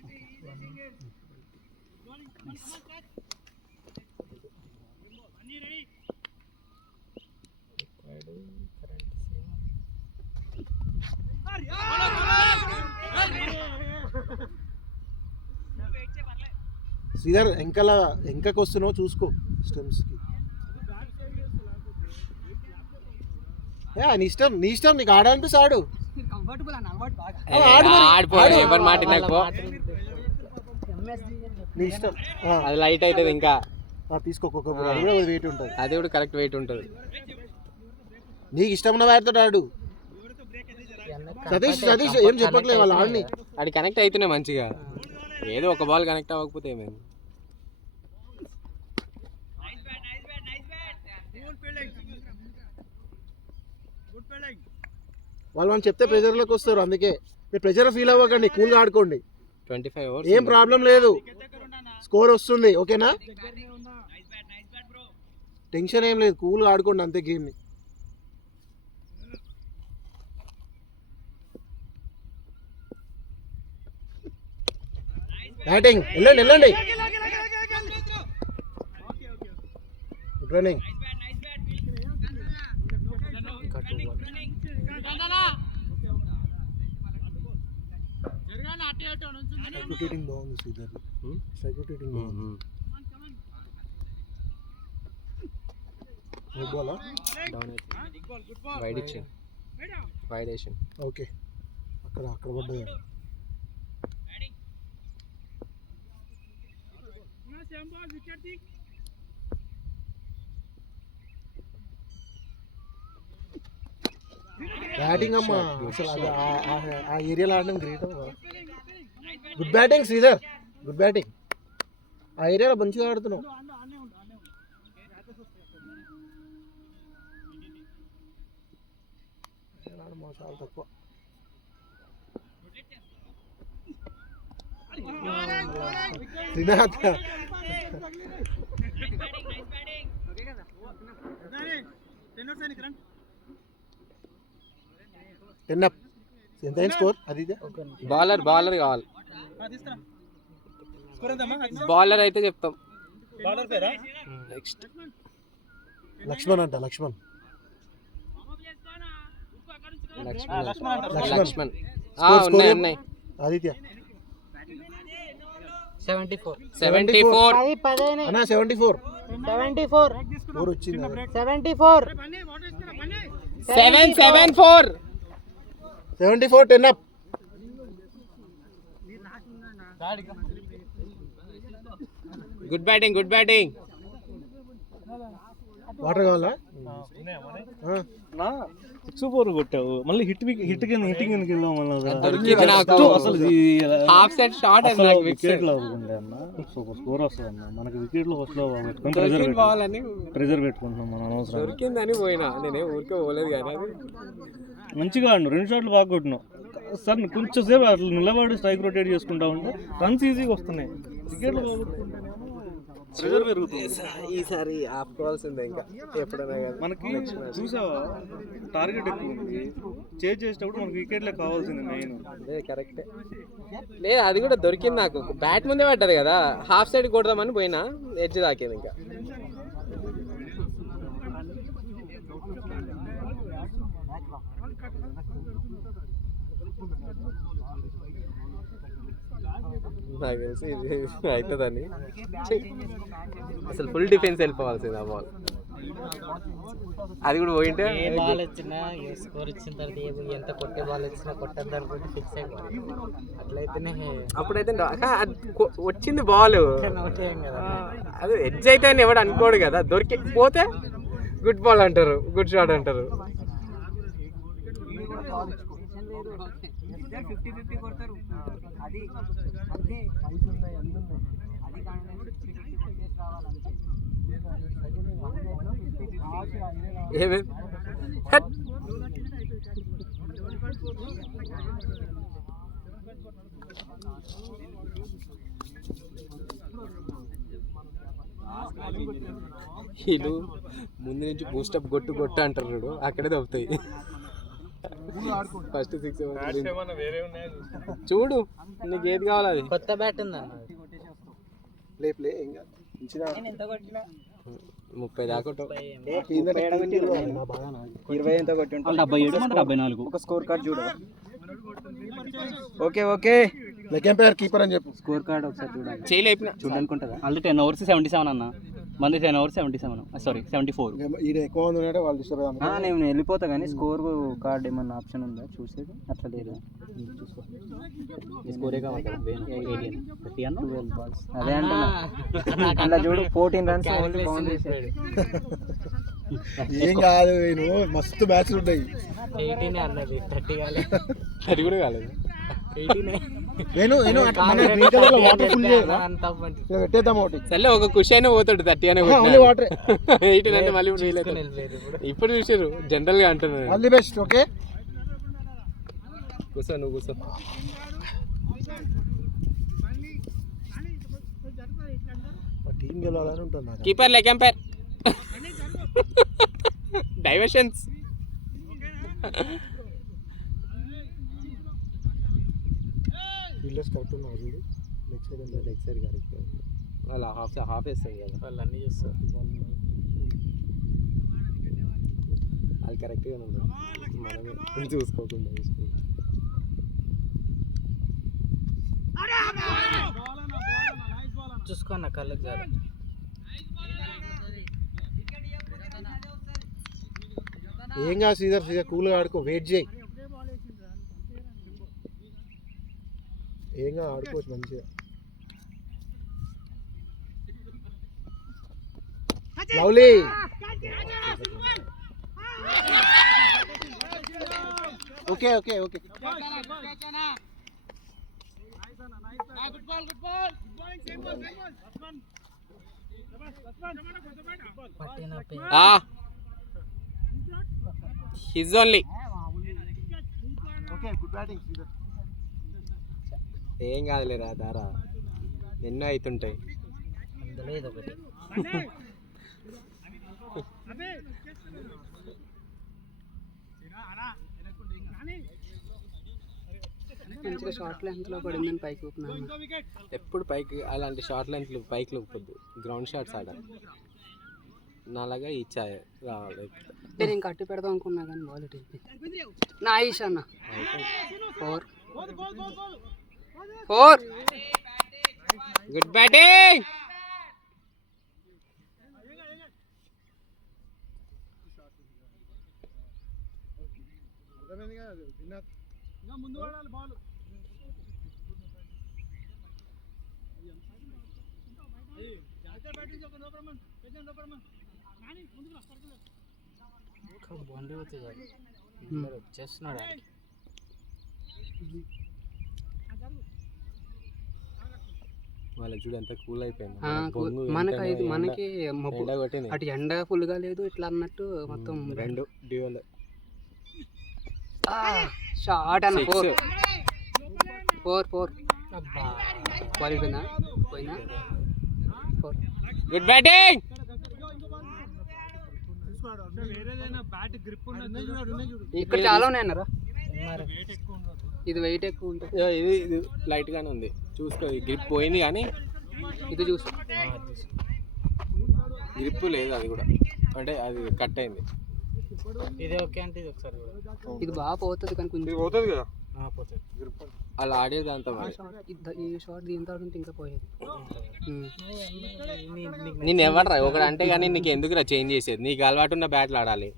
శ్రీధర్ ఎంకకి వస్తున్నావు చూసుకో స్టెమ్స్కి. నీ ఇష్టం, నీ ఇష్టం, నీకు ఆడాలనిపిస్తే ఆడు. ఎవరి మాట నీ ఇష్టం. అది లైట్ అవుతుంది ఇంకా. తీసుకో, వెయిట్ ఉంటుంది. అది కూడా కరెక్ట్ వెయిట్ ఉంటుంది. నీకు ఇష్టం ఉన్న వాటితో ఆడు. సతీష్ సతీష్ ఏం చెప్పట్లేదు వాళ్ళు ఆడిని. అది కనెక్ట్ అవుతున్నాయి మంచిగా. ఏదో ఒక బాల్ కనెక్ట్ అవ్వకపోతే ఏమైంది. వాళ్ళు మనం చెప్తే ప్రెజర్లోకి వస్తారు, అందుకే మీరు ప్రెజర్ ఫీల్ అవ్వకండి, కూల్గా ఆడుకోండి. 25 overs ఏం ప్రాబ్లం లేదు, స్కోర్ వస్తుంది, ఓకేనా? టెన్షన్ ఏం లేదు, కూల్గా ఆడుకోండి అంతే గేమ్ని. బ్యాటింగ్, వెళ్ళండి వెళ్ళండి. Good running. రొటేటింగ్ బాగుంది శ్రీధర్, రొటేటింగ్ బాగుంది. Good ball. డౌన్ అయితే వైడ్ ఇచ్చాను, వైడ్ వేసాను. ఓకే, అక్కడ పడ్డది. బ్యాటింగ్ అమ్మా అసలు ఆ ఏరియాలో ఆడడం great. Good batting Sridhar, good batting. ఆ ఏరియాలో మంచిగా ఆడుతున్నావు. చాలా తక్కువ. Srinath ten up. ఎంత అయింది స్కోర్? అది బౌలర్ కావాలి. బౌలర్ అయితే చెప్తాం. నెక్స్ట్ లక్ష్మణ్ అంట. లక్ష్మణ్ ఉన్నాయి. ఆదిత్య 74 74 అన్నా 74 స్కోర్ వచ్చింది. 74 10 అప్. Good batting. వాటర్ కావాలా? సూపర్ కొట్టావు. మళ్ళీ హిట్టింగ్ కిందకి వెళ్దాం. దొరికింది నాకు. అసలు హాఫ్ సెట్ షాట్ అది నాకు వికెట్ లో అన్న సూపర్ స్కోర్ వస్తుంది అన్న. మనకి వికెట్ లో ఫస్ట్ లో ప్రెజర్ పెట్టుకుంటున్నాం మనం. అనవసరం దొరికిందని పోయినా, నేనే ఊరికే పోలేదు కానీ అది మంచిగా ఆడు. 2 షాట్లు బాగా కొట్టినావు సార్. కొంచెం సేపు అట్లా నిలబడి స్ట్రైక్ రొటేట్ చేసుకుంటా ఉంటే రన్స్ ఈజీగా వస్తున్నాయి. వికెట్లు ప్రెజర్ పెరుగుతుంది. ఈసారి ఆపుకోవాల్సిందే ఇంకా ఎప్పుడైనా కానీ. మనకి చూసావా టార్గెట్ ఎక్కువ ఉంది. చేజ్ చేసేటప్పుడు మనకి వికెట్లే కావాల్సింది మెయిన్. అదే కరెక్టే. లేదు అది కూడా దొరికింది నాకు. బ్యాట్ ముందే పడ్డది కదా, హాఫ్ సైడ్ కొడదామని పోయినా, ఎడ్జ్ తాకేది ఇంకా. నాకు తెలిసి ఇది అవుతుందని. అసలు ఫుల్ డిఫెన్స్ వెళ్ళిపోవాల్సింది ఆ బాల్. అది కూడా పోయింటే ఏ బాల్ వచ్చినా స్కోర్ ఇచ్చిన తర్వాత ఎంత కొట్టే బాల్ వచ్చినా కొట్టద్దు అనుకుంటే ఫిక్స్ అయిపోయింది. అట్లయితేనే అప్పుడైతే వచ్చింది బాల్, అది ఎడ్జ్ అయితే అని ఎవడు అనుకోడు కదా. దొరికి పోతే గుడ్ బాల్ అంటారు, గుడ్ షాట్ అంటారు. ఏమేం వీళ్ళు ముందు నుంచి బూస్టప్ కొట్టు అంటారు చూడు, అక్కడే దొరుకుతాయి. ఫస్ట్ 6 చూడు, నీకు ఏది కావాలి అది. కొత్త బ్యాట్ ఉందన్న. ప్లే ప్లే 30 దాకా 20 ఎంత కొట్టి 77 74. ఒక స్కోర్ కార్డ్ చూడ. ఓకే లెక్కింపారు కీపర్ అని చెప్పు. స్కోర్ కార్డ్ ఒకసారి చూడాలి. చేయలేపిన చూడడానికి ఉంటుందా? ఆల్రెడీ 10 overs 77 అన్న. మంది 10 overs 77, సారీ 74. ఈడ ఎక్కువ ఉంది అంటే వాళ్ళు డిస్టర్బ్. నేను వెళ్ళిపోతా కానీ స్కోర్ కార్డ్ ఏమన్నా ఆప్షన్ ఉందా చూసేది? అట్లా లేదు. స్కోరే కావాలి. అదే అంటే అలా చూడు 14 runs ఓన్లీ బౌండరీ. ఏం కాదు, నేను మస్తు మ్యాచ్లు ఉంటాయి. 18 అన్నది 30 కాలేదు. 30 కూడా కాలేదు. 18 పెట్టేద్దాం ఒకటి. సరే ఒక ఖుషి అయినా పోతాడు 30 అనే వాటర్ 18 అంటే మళ్ళీ ఇప్పుడు చూసారు జనరల్ గా అంటున్నారు. All the best. ఓకే కూర్చో, నువ్వు కూర్చో. టీం గెలవాలని ఉంటుంది. కీపర్ లెక్కింపారు. డైవర్షన్స్. ఫీల్డర్స్ కరెక్ట్ ఉన్నారు చూడు. Leg side correct. వాళ్ళు హాఫ్ వేస్తారు కదా, వాళ్ళు అన్నీ చూస్తారు. వాళ్ళు కరెక్ట్గా ఉన్నారు, మనమే చూసుకోకుండా చూసుకున్న కళ్ళకి జాగ్రత్త. ఏం కాదు శ్రీధర్, కూల్గా ఆడుకో, వెయిట్ చేయి. ఏం కాదు, ఆడుకోవచ్చు మంచిగా. లవ్లీ ఓకే ఓకే ఓకే పట్టిన his only. Okay good batting Sridhar. ఏం కాదులేరా దారా, ఎన్నో అవుతుంటాయి. అందులో ఇదొకటి. మంచిగా షార్ట్ లెంత్లో పడిందని పైకి ఊపినాను. ఎప్పుడు పైకి అలాంటి షార్ట్ లెంత్ పైకి లేకపోద్దు, గ్రౌండ్ షాట్స్ ఆడాలి. నాలాగా ఇచ్చా రావాలి. నేను కట్టి పెడదాం అనుకున్నా కానీ బాల్ ఇటు నైస్ అన్న. 4 గుడ్ బ్యాటింగ్. బండి పోతుంది వచ్చేస్తున్నాడు. వాళ్ళకి చూడు ఎంత కూల్ అయిపోయింది. మనకి మబ్బు ఎండ కొట్టింది, అటు ఎండ ఫుల్గా లేదు ఇట్లా అన్నట్టు మొత్తం రెండు డ్యూయల్. షార్ట్ అన్న. 4 బాల్ పోయినా 4. Good batting. ఇక్కడ చాలా ఉన్నాయి అన్నారా. ఇది వెయిట్ ఎక్కువ ఉంటుంది. ఇది లైట్ గానే ఉంది, చూసుకో. గ్రిప్ పోయింది కానీ ఇది చూసు. గ్రిప్ లేదు, అది కూడా అంటే అది కట్ అయింది. ఇది ఓకే అంటే ఇది ఒకసారి ఇది బాగా పోతుంది కానీ కొంచెం పోతుంది కదా, పోతుంది. అలా ఆడేది అంత. ఈ షార్ట్ దీంతో ఆడుతుంటే ఇంకా పోయేది. నేను ఎవడరా ఒకడు అంటే కానీ నీకు ఎందుకురా చేంజ్ చేసేది, నీకు అలవాటు ఉన్న బ్యాట్లు ఆడాలి.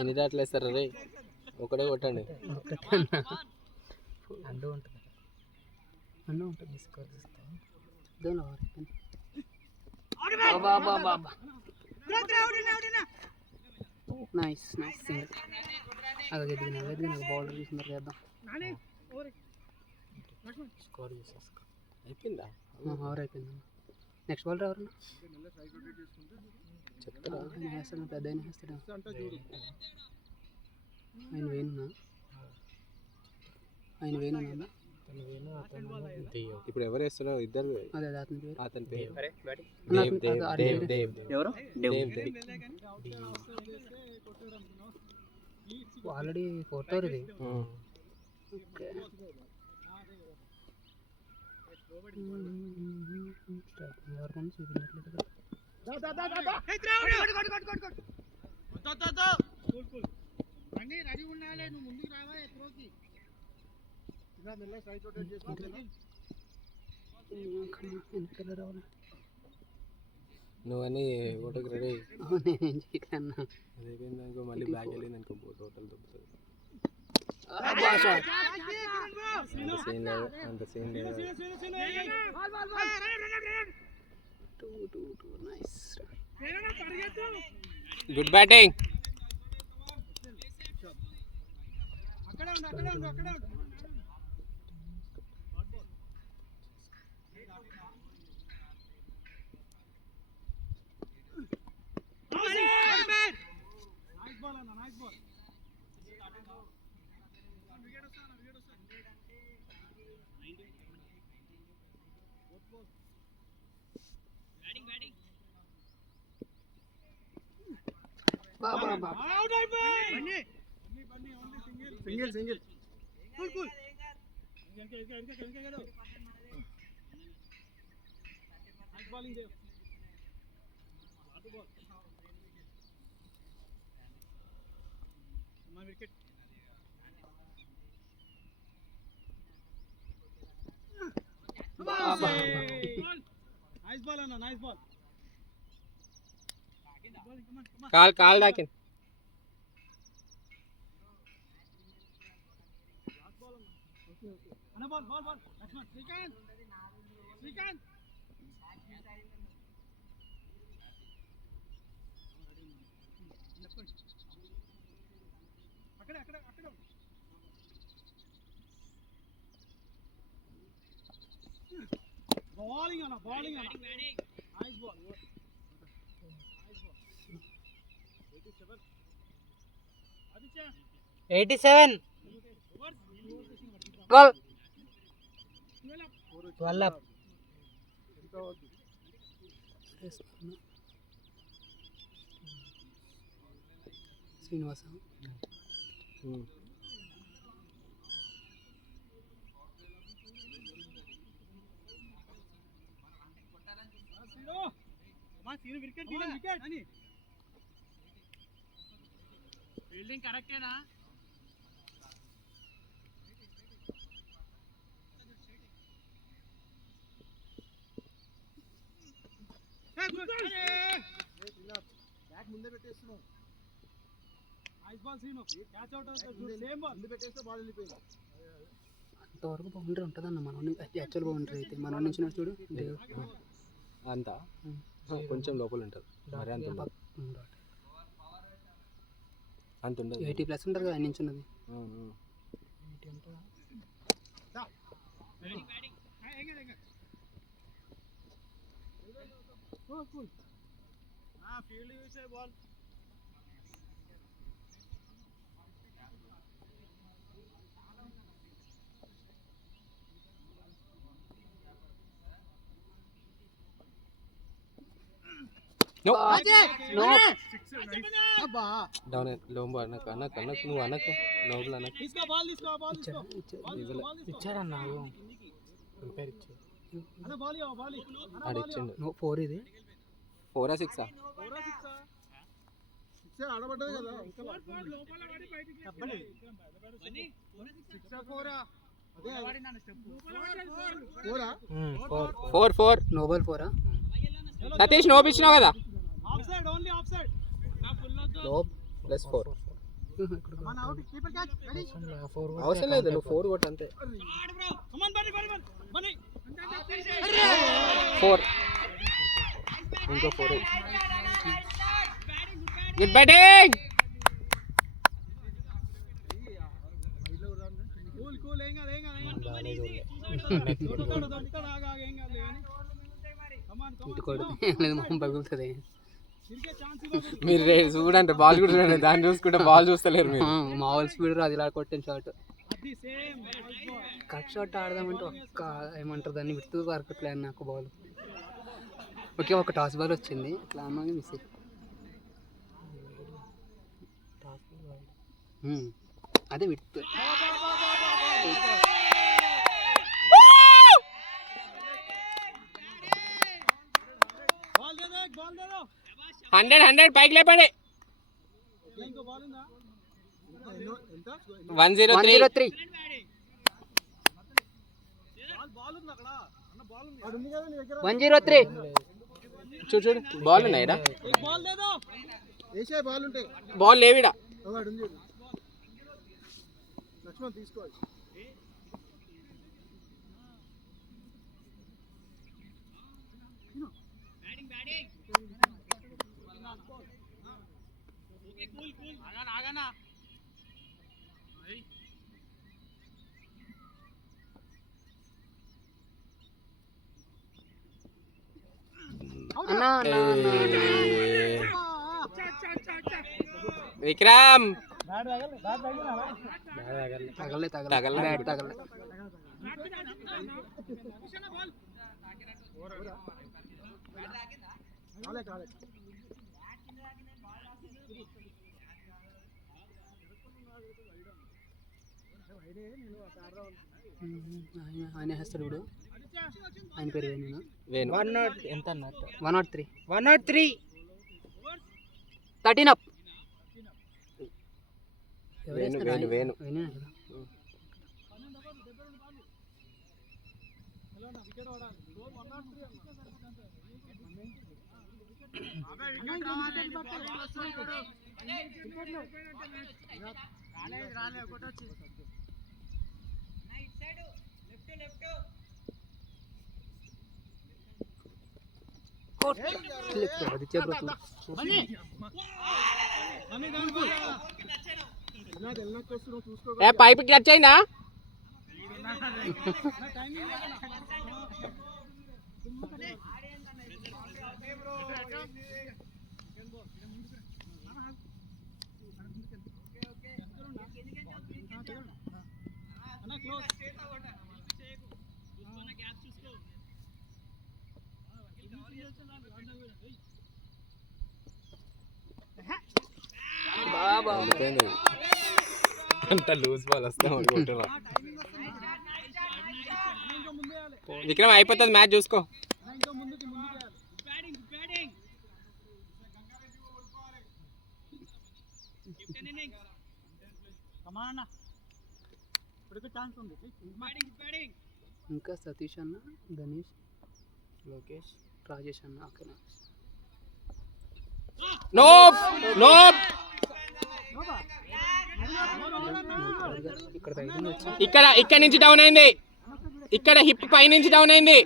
ఎన్ని దాట్లు వేస్తారా రే? ఒకటే కొట్టండి. అంటూ ఉంటుంది అన్న ఉంటుంది. స్కోర్ చూస్తే నైస్ సింగిల్. అది ఎదిగిన బౌలర్ చూసినారు చేద్దాం. స్కోర్ చూసేసుకో. అయిపోయిందా? ఓవర్ అయిపోయింది. నెక్స్ట్ బౌలర్ ఎవరన్నా చెప్తారా? ఆయన వేస్తాడు, పెద్ద ఆయన వేస్తాడు. ఆయన వేణునా ఇప్పుడు ఎవరు వేస్తున్నారు? ఇద్దరు. అదే అతని పేరు. అతని పేరు ఎవరు దేవ్. ఆల్రెడీ 4th ఓవర్ ఇది. ఓకే ఎవరికన్నా చూపించట్లేదు. నువ్వని ఓటకు రెడీ. నేనేం చేయట్లే. అదైపోయిందనుకో మళ్ళీ బ్యాక్ వెళ్ళిందనుకో టోటల్ దొబ్బుతుంది. అంత సీన్ లేదు. Good batting. సింగిల్ కాల్ దాకింది. ఎయిటీ 87 గోల్ 12 up. శ్రీనివాస అంతవరకు బౌండరీ ఉంటుందన్న మన యాక్చువల్ బౌండరీ అయితే మన నుంచి చూడు అంతా కొంచెం లోపల ఉంటుంది, మరి అంత ఉండదు. అంత ఉండదు. 80+ ఉంటుంది కదా ఆయన నుంచి ఉన్నది. డౌన్ లోంబో అనకు నువ్వు అనకు నోబుల్ అనకు. ఇచ్చారన్నా రిపేర్ ఇచ్చారు. ఆడిచ్చిండు. 4 ఇది 4 or 6 4 నోబల్ 4 సతీష్ నోబ్ ఇచ్చినావు కదా. లోబ్ +4 అవసరం లేదు, నువ్వు 4 కొట్టు అంతే. 4 ఇంకో 4. Good batting. ఇటు కొడితే లేదు మొహం పగులుతుంది. మీరు చూడండి, బాల్ కూడా చూడండి, దాన్ని చూసుకుంటే బాల్ చూస్తలేరు మీరు. మామూలు స్పీడ్ అది ఇలా కొట్టిన షాట్. కట్ షాట్ ఆడదామంటే ఒక్క ఏమంటారు దాన్ని విడుతూ వరకట్లేదు నాకు బాల్. ఓకే ఒక టాస్ బాల్ వచ్చింది, ఇట్లా అన్నాక మిస్ అయ్యి. అదే విడుతూ 100 పైకి లేపండి. 103 103 చూడు బాల్ ఉన్నాయి, బాల్ లేవిడా. విక్రమ్ తగలే తగలే. తగలే. ఆయన వేస్తాడు ఇప్పుడు. ఆయన పేరు వేణు. 103 ఎంత అన్నట్టు 103 103 13 up. Venu. Aditya bro pipe touch అయిందా? అంత లూజ్ బాల్ వస్తే విక్రమ్ అయిపోతుంది మ్యాచ్ చూసుకో. ఇంకా సతీష్ అన్న, గణేష్, లోకేష్, రాజేష్ అన్న. ఓకేనా నోప్ నోప్ ఇక్కడ తగ్గింది వచ్చి ఇక్కడ నుంచి డౌన్ అయింది. ఇక్కడ హిప్ పై నుంచి డౌన్ అయింది.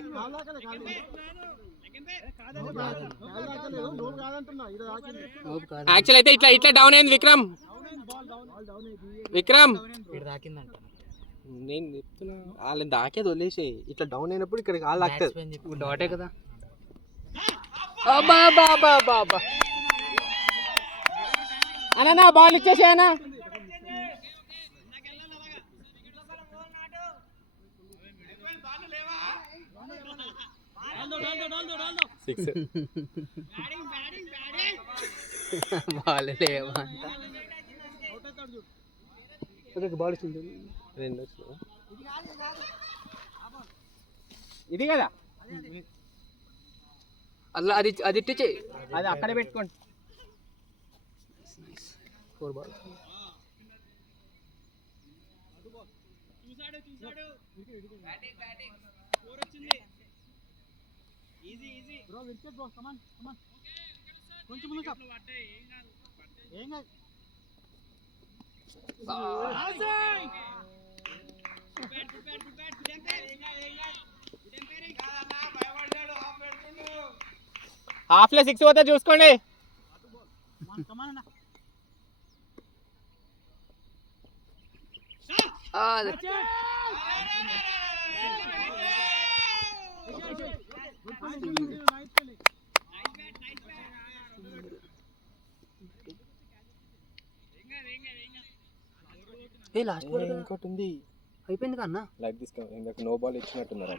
యాక్చువల్ అయితే ఇట్లా డౌన్ అయింది విక్రమ్. ఇక్కడ దాకిందంట. నేను చెప్తున్నా వాళ్ళని దాకేది వదిలేసి ఇట్లా డౌన్ అయినప్పుడు ఇక్కడ కాళ్ళు తాకుతుంది. డాటే కదా. అన్నా బాల్ ఇచ్చేసి అన్నా. బాల్ లేవంట. బాల్ వచ్చింది. ఇది కదా అలా అది ఇట్టించి అది అక్కడ పెట్టుకోండి. 4 బాల్. హాఫ్ లో 6 పోతే చూసుకోండి. లాస్ట్ బాల్ ఇంకోటి ఉంది. అయిపోయింది కన్నా. లైక్ తీసుకో. ఇందాక నో బాల్ ఇచ్చినట్టున్నారు.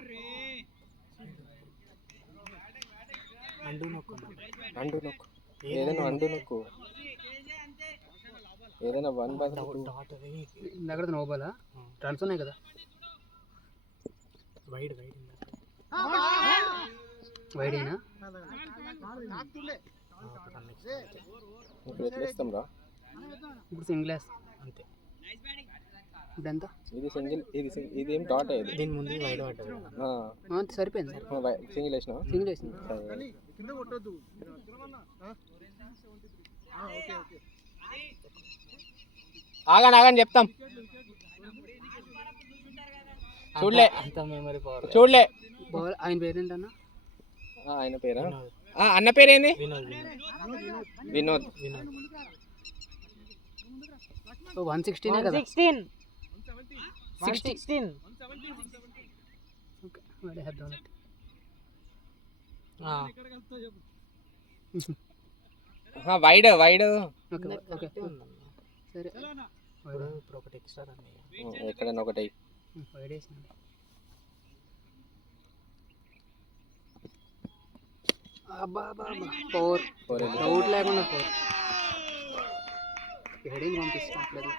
అండు నొక్కు. ఏదైనా అండు నొక్కు. ఏదైనా 1 బాల్ ఇందాక నో బాలా రన్స్ ఉన్నాయి కదా. వైడ్ వైడేనా? ఇప్పుడు ఎట్లా ఇస్తాం రా? ఇప్పుడు సింగిల్ అంతే. ఇప్పుడు ఎంత? ఇది ఏం డాట్ అయ్యేది. దీని ముందు వైడ్ పడ్డది. అంతే సరిపోయింది. సింగిల్ వేసినా సింగిల్ వేసింది. ఆగని చెప్తాం. చూడలే అంత మెమరీ పవర్. చూడలే. బాల్ ఆయన పేరేంటన్నా? ఆయన పేరా? అన్న పేరేంది? వినోద్. 116 కదా. 16 ఓకే వాడే head down. Wide okay okay సరే. ఇప్పుడు ఒకటి ఎక్స్ట్రా రన్ ఎక్కడైనా ఒకటి వైడ్ వేసింది. అబ్బా 4 డౌట్ లేకుండా 4. హెడింగ్ పంపిస్తాను.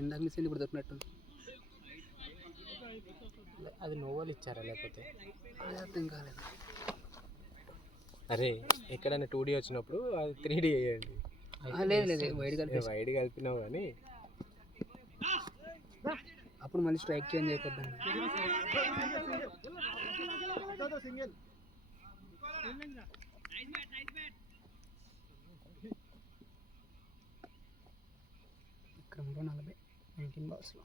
ఇందాక మిస్ అయింది. ఇప్పుడు దొరికినట్టు. అది నోవల్ ఇచ్చారా లేకపోతే అది అర్థం కాలేదు. అరే ఎక్కడైనా 2D వచ్చినప్పుడు అది 3D వేయండి. లేదు లేదు వైడ్ కలిపి వైడ్ కలిపినావు కానీ అప్పుడు మళ్ళీ స్ట్రైక్ చేంజ్ అయిపోద్దాం. విక్రమ్లో 40 19 బాల్స్లో.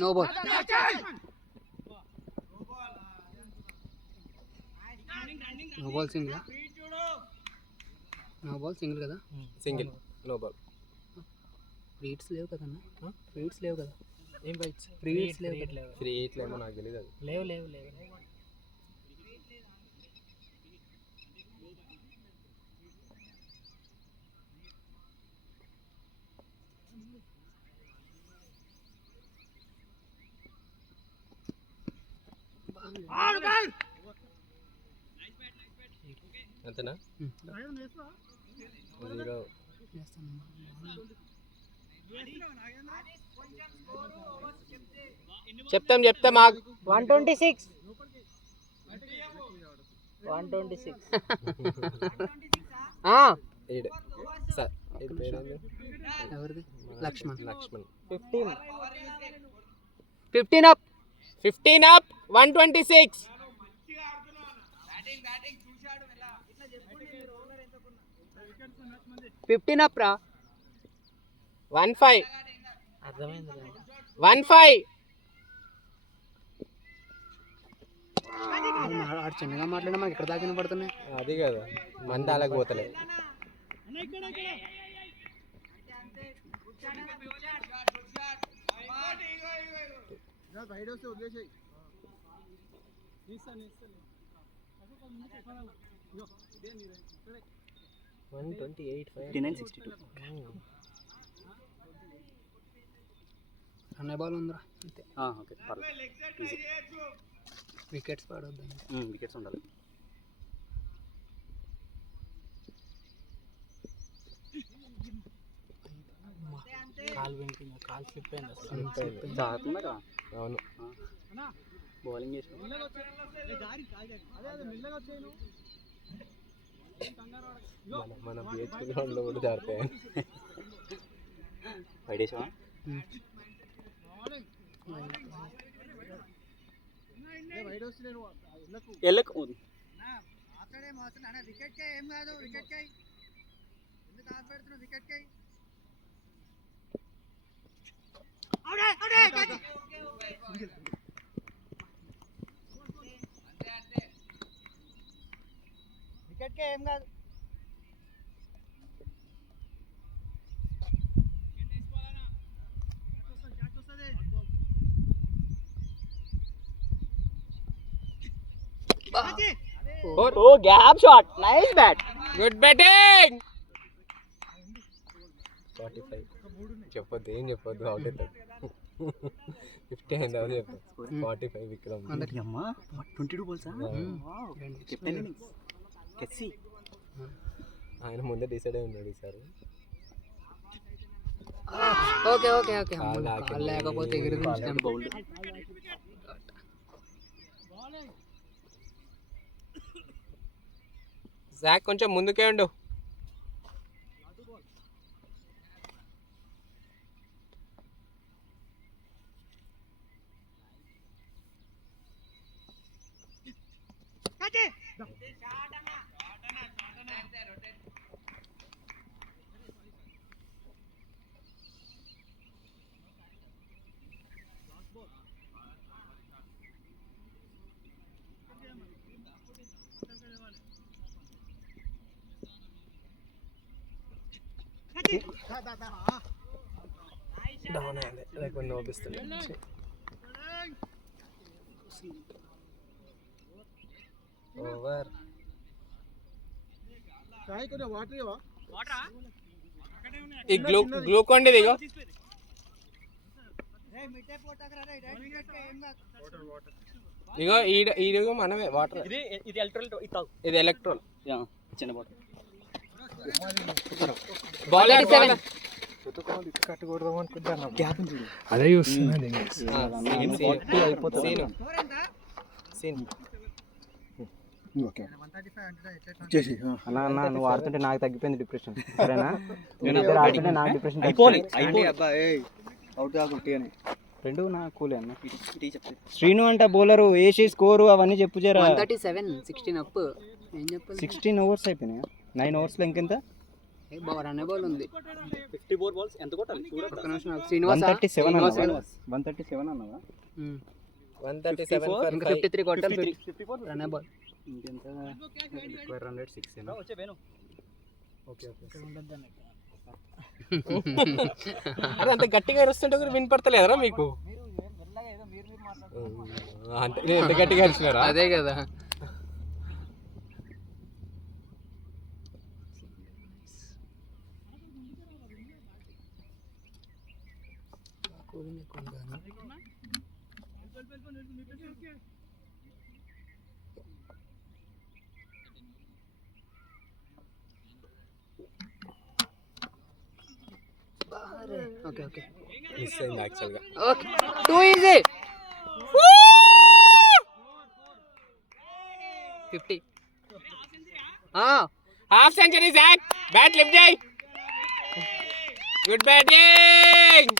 No ball. No ball single. No ball single కదా. Single no ball. ఫ్రీట్స్ లేవు కదన్నా. ఫ్రీట్స్ లేవు కదా. ఏం బైట్స్ ఫ్రీట్స్ లేవు. ఫ్రీ ఎయిట్లేమో నాకు తెలియదు అది. లేవు లేవు లేవు. అంతేనా? 0. చెప్తాం 126 126. ఈడు సార్ ఈడు పేరేంది? ఎవరిది? లక్ష్మణ్. 15 అప్. 126. 15 అప్ రా. 15. అర్థమైంది. 15. ఆడు చిన్నగా మాట్లాడినా మనకి ఇక్కడ దాకా వినపడుతున్నాయి. అది కదా మంది అలాగ పోతలే. అన్నయ్య బాల్ ఉందిరా అంతే. ఓకే పర్లేదు. వికెట్స్ పడొద్దు. వికెట్స్ ఉండాలి. కాల్ స్లిప్ అయింది అసలు. జాగ్రత్త కదా. అవును. బౌలింగ్ చేసిన మన బిహెచ్పి గ్రౌండ్లో కూడా జారుతాయి. పడేసావా? ఎల్లకు ఏం కాదు. ఓ gap shot. Nice bat. Good batting. 45 చెప్పొద్దు, ఏం చెప్పొద్దు. అవుట్ అవుతాడు. 50 అయింది అది చెప్పు. 45 విక్రమ్. అమ్మా 22 బాల్సా? Captain innings కెస్సీ. ఆయన ముందే డిసైడ్ అయి ఉన్నాడు ఈసారి. ఓకే ఓకే ఓకే కాలు లేకపోతే ఎగిరి బౌల్డ్. జాక్ కొంచెం ముందుకే ఉండు. డౌన్ అయ్యింది లేకపోతే నోపిస్తుంది. ఓవర్. ఈ గ్లూకోన్ దిగో. ఇగో ఈడిగో మనమే వాటర్. ఇది ఎలక్ట్రోల్ చిన్న బాటిల్. బాల్ అదే చూస్తున్నది. అన్న అన్న నువ్వు ఆడుతుంటే నాకు తగ్గిపోయింది డిప్రెషన్. సరేనా? నేను ఇద్దరు ఆడుతుంటే నాకు డిప్రెషన్ అయిపోయి రెండు నా కూలే అన్న. శ్రీను అంట బౌలరు వేసి స్కోరు అవన్నీ చెప్పు జరా. 137 16 అప్. ఏం చెప్పాలి? 16 ఓవర్స్ అయిపోయినాయి. 9 ఓవర్స్లో ఇంకెంత? రన్ బాల్ ఉంది. 54 balls ఎంత కొట్టాలి? శ్రీనివాస్ 137 అన్నావా? 137 అన్నావా? 137 ఇంకా 53 కొట్టాలి. 54 రన్ బాల్. ఇంకెంత? రిక్వైర్ రన్ రేట్ 6 ఏనా? Okay okay. అరే అంత గట్టిగా అరుస్తుంటే కూడా వినపడతలేదరా మీకు? అంటే నేను ఎంత గట్టిగా అరిచినారా? అదే కదా. ఓకే ఓకే మిస్ అయింది యాక్చువల్గా. Okay too easy. 50 half century జాక్. బ్యాట్ లిఫ్ట్ చేయి. Good batting.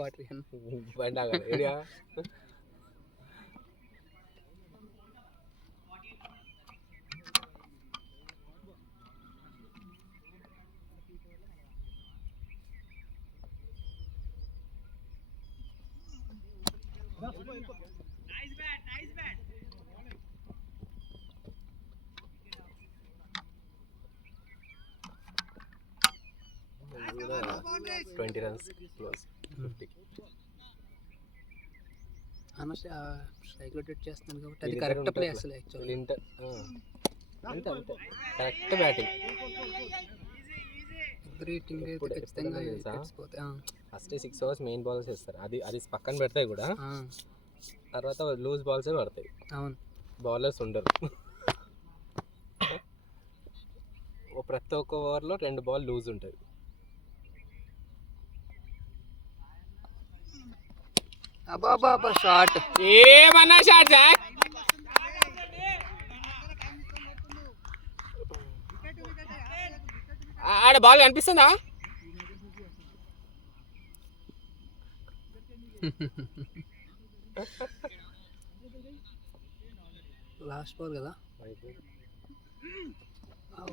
వాటర్ బండాగా area. Twenty runs close. 50. Strike rotate చేస్తున్నాను కాబట్టి అది కరెక్ట్ ప్లే అసలు యాక్చువల్లీ. అంతే అంతే కరెక్ట్ బ్యాటింగ్. రేటింగ్ అయితే ఖచ్చితంగా ఫస్ట్ 6 ఓవర్స్ మెయిన్ బాల్స్ వేస్తారు. అది పక్కన పెడతాయి కూడా. తర్వాత లూజ్ బాల్సే పడతాయి. అవును, బౌలర్స్ ఉండరు. ప్రతి ఒక్క ఓవర్లో 2 బాల్ లూజ్ ఉంటుంది. అబ్బా షాట్. ఏమన్నా షాట్ జాక్. ఆడ బాల్ కనిపిస్తుందా? లాస్ట్ బాల్ కదా,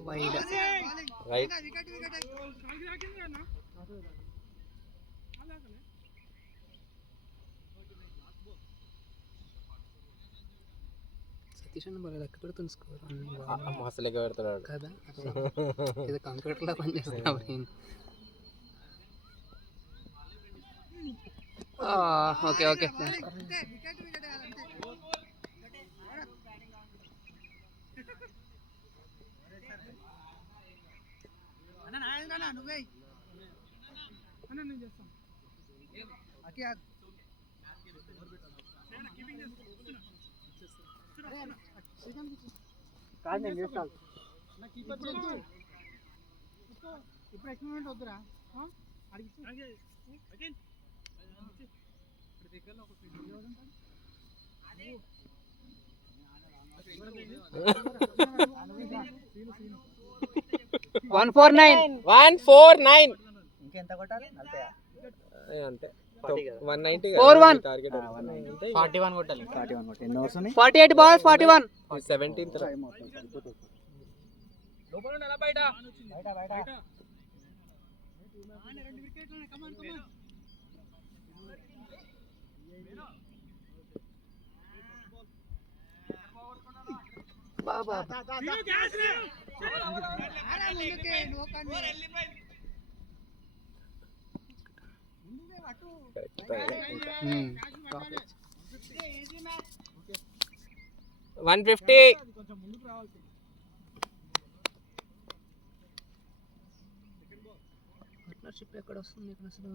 వైడ్ రైట్. సతీష్ అన్న బాగా లెక్క పెడుతుంది స్కోర్ మస్తు లెక్క పెడతాడు కదా. ఏదో కంప్యూటర్లో పనిచేస్తున్నా నేను. ఓకే ఓకే కాదు నేను చేస్తాను. వన్ ఫోర్ నైన్ 149 ఇంకెంత కొట్టాలి? 40. అంతే 190 4-1. టార్గెట్ 41 కొట్టాలి. 41 కొట్టి ఎన్ని అవర్స్ ఉన్నాయి? 48 balls 41. 17th Hmm. 150 పార్ట్నర్షిప్ ఎక్కడ వస్తుంది ఇక్కడ అసలు?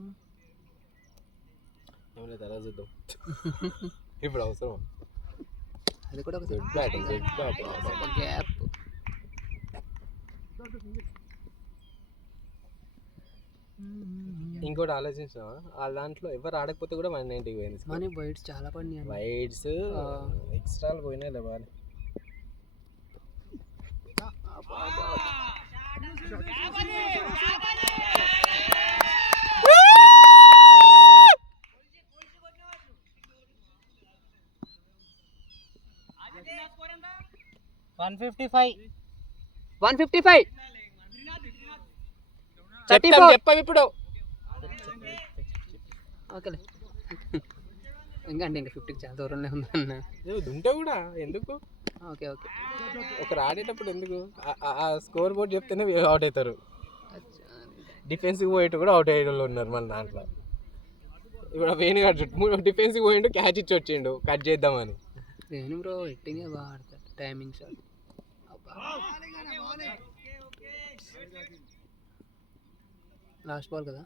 ఏమైనా తర్వాత చూద్దాం. ఇప్పుడు అవసరం. అది కూడా ఒక గుడ్ బ్యాటింగ్ గ్యాప్. ఇంకోటి ఆలోచించినావా వాళ్ళ దాంట్లో ఎవరు ఆడకపోతే కూడా 190 పోయింది. మనీ వైట్స్ చాలా పడినాయి. వైడ్స్ ఎక్స్ట్రాలు పోయినాయి లే బాగా. వన్ ఫిఫ్టీ ఫైవ్ చెప్పాం ఇప్పుడు. ఓకేలే. ఇంకా అంటే ఇంకా 50కి చాలా దూరంలో ఉందన్న. ఉంటే కూడా ఎందుకు? Okay okay. ఒకరు ఆడేటప్పుడు ఎందుకు ఆ స్కోర్ బోర్డ్ చెప్తేనే అవుట్ అవుతారు. డిఫెన్సివ్ పోయేట్టు కూడా అవుట్ అయ్యే వాళ్ళు ఉన్నారు మన దాంట్లో. ఇప్పుడు వేణుగాడు డిఫెన్సివ్ పోయిండు, క్యాచ్ ఇచ్చి వచ్చిండు కట్ చేద్దామని. నేను బ్రో హిట్టింగే బాగా ఆడతాడు, టైమింగ్ షాట్. లాస్ట్ బాల్ కదా.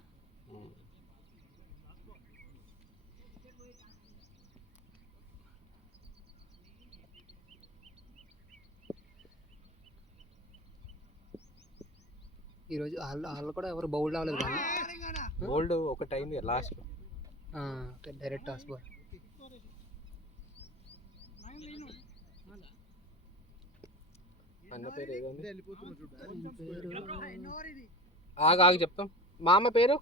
ఈరోజు వాళ్ళు కూడా ఎవరు బౌల్డ్ అవ్వలేదు కానీ బోల్డ్ ఒకటి అయింది లాస్ట్ డైరెక్ట్ టాస్ బాల్. అన్న పేరు ఏదండి? ఆగు చెప్తాం. మా అమ్మ పేరు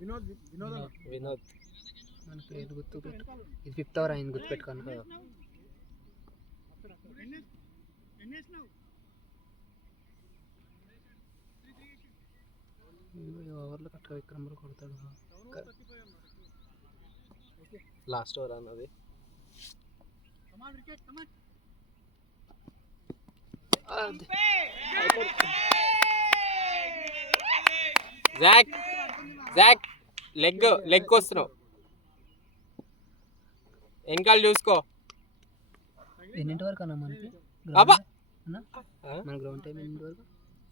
వినోద్. మన పేరు గుర్తుపెట్టు. ఇది 5th ఓవర్ అయింది, గుర్తుపెట్టుకోండి. ఓవర్లో కరెక్ట్గా విక్రమ్ కూడా కొడతాడు. లాస్ట్ ఓవర్ అన్నది. జాక్ లెగ్ వస్తున్నావు, వెనకాల చూసుకో. ఎన్నింటి వరకు అన్న మనకి అబ్బా మన గ్రౌండ్ టైం ఎన్నింటి వరకు?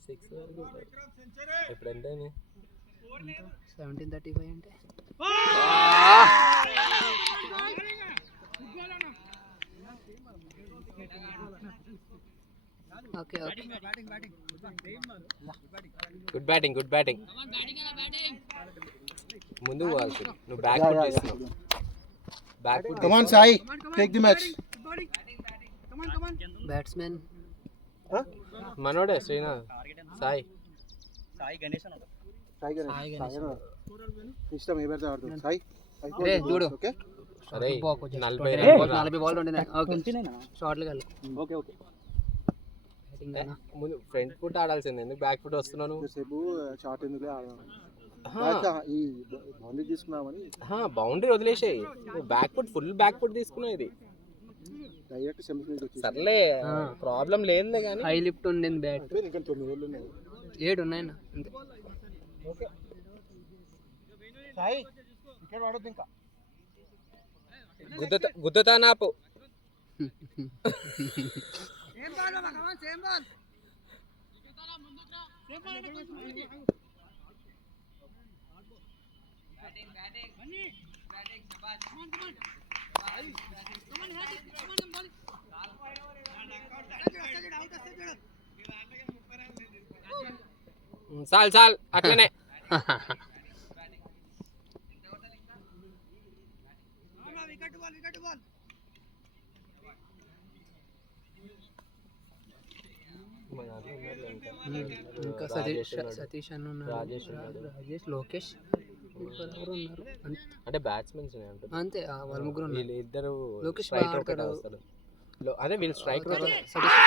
6 వరకు. ఇప్పుడు ఎంత 17:35 అంటే ఓకే ఓకే. Good batting. ముందుకు పోవాలి. నువ్వు బ్యాక్ ఫుట్ చేస్తున్నావు. Back foot. Come on, Sai. Take the match. Batsmen మనోడే శ్రీనాథ్. సాయి గణేష్. ఇష్టం ఏ పెడితే ఆడుతుంది. సాయి రే చూడు. ఓకే. అరే 40 బాల్ ఉండే. ఓకే షార్ట్లు కాదు. Okay okay. ముందు ఫ్రంట్ ఫుట్ ఆడాల్సింది, ఎందుకు బ్యాక్ ఫుట్ వస్తున్నాను? సేపు షార్ట్ ఎందుకులే ఆడదాం. ఈ బౌండరీ తీసుకున్నామని బౌండరీ వదిలేసాయి. Back foot full back foot తీసుకున్నావు. ఇది డైరెక్ట్ సెమీఫైనల్ వచ్చేసి సర్లే, ప్రాబ్లం లేదులే కానీ హై లిఫ్ట్ ఉండింది బ్యాట్. ఇంకా 9 ఓవర్లు ఉన్నాయి. 7 ఉన్నాయన్న అంతే. ఓకే సాయి వికెట్ వాడొద్దు ఇంకా. గుద్దుతా నాపు. చాలు అట్లనే. ఇంకా సతీష్ అన్న ఉన్నారు, రాజేష్, లోకేష్ ఎవరు ఉన్నారు అంటే బ్యాట్స్మెన్స్ అంతే. వాళ్ళ ముగ్గురు ఉన్నారు. వీళ్ళు ఇద్దరు లోకేష్ స్ట్రైక్ బాగా ఒకటే ఆడతాడు. వస్తారు. అదే వీళ్ళు స్ట్రైక్ సతీష్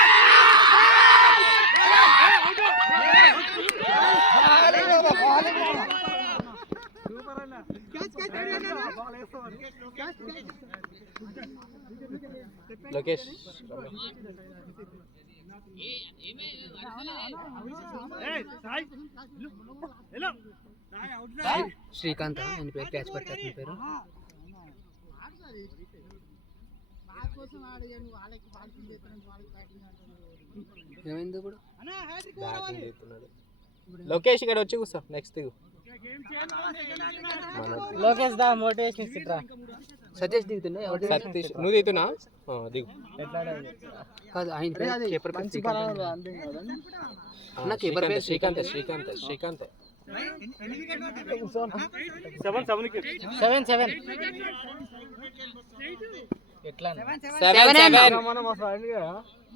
లోకేష్ శ్రీకాంత్ ఆయన పేరు, క్యాచ్ పట్టారు ఆయన పేరు. ఏమైంది ఇప్పుడు? బ్యాటింగ్ చేస్తున్నాడు. లోకేష్ ఇక్కడ వచ్చి కూర్చో. నెక్స్ట్ లోకేష్ దా మోటివేషన్ ఇస్తురా. సతీష్ దిగుతుండే. సతీష్ నువ్వు దిగుతున్నా దిగు. కాదు ఆయన పేరు కీపర్ పేరు శ్రీకాంత్. అన్న కీపర్ పేరు శ్రీకాంత్. 7 ఎట్లా 7 మనం మా ఫ్రెండ్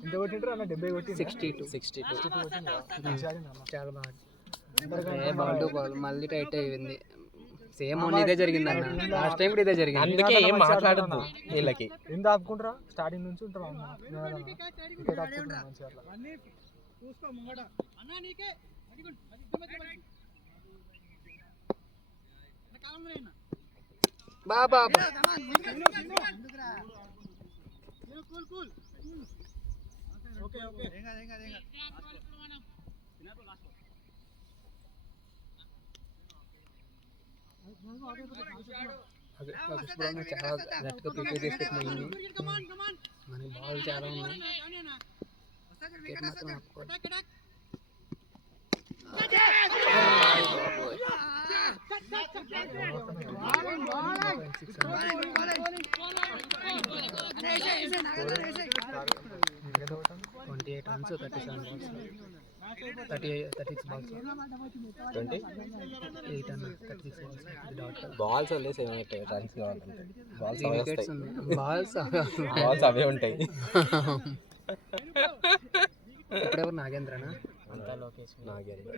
ఎంత కొట్టింటారు అన్న? 70 కొట్టి 62. చాలా బాగా బాల్ టు బాల్ మళ్ళీ టైట్ అయింది. సేమ్ మొన్న ఇదే జరిగింది అన్న, లాస్ట్ టైం కూడా ఇదే జరిగింది. అందుకే ఏం మాట్లాడద్దు వీళ్ళకి. ఎంత ఆపుకుంటారా? స్టార్టింగ్ నుంచి ఉంటారా? వికెట్ ఆపుకుంటారా మంచిగా అట్లా. బాబా చాలా గట్టిగా ప్రిపేర్ చేసి పెట్టింది. మన బాల్ చాలా ఉన్నాయి. వికెట్ మాత్రం ఆపుకోవాలి. runs, 37 balls, 36 balls, 28 అన్న 36 balls డాట్ బాల్స్ వల్లే 7 రన్స్ కావాలంటే బాల్స్ అవే వికెట్స్ వస్తాయి. ఉన్నాయి. బాల్స్ అవే ఉంటాయి. ఇప్పుడెవరు నాగేంద్రనా? అంతా లోకేష్. Nagendra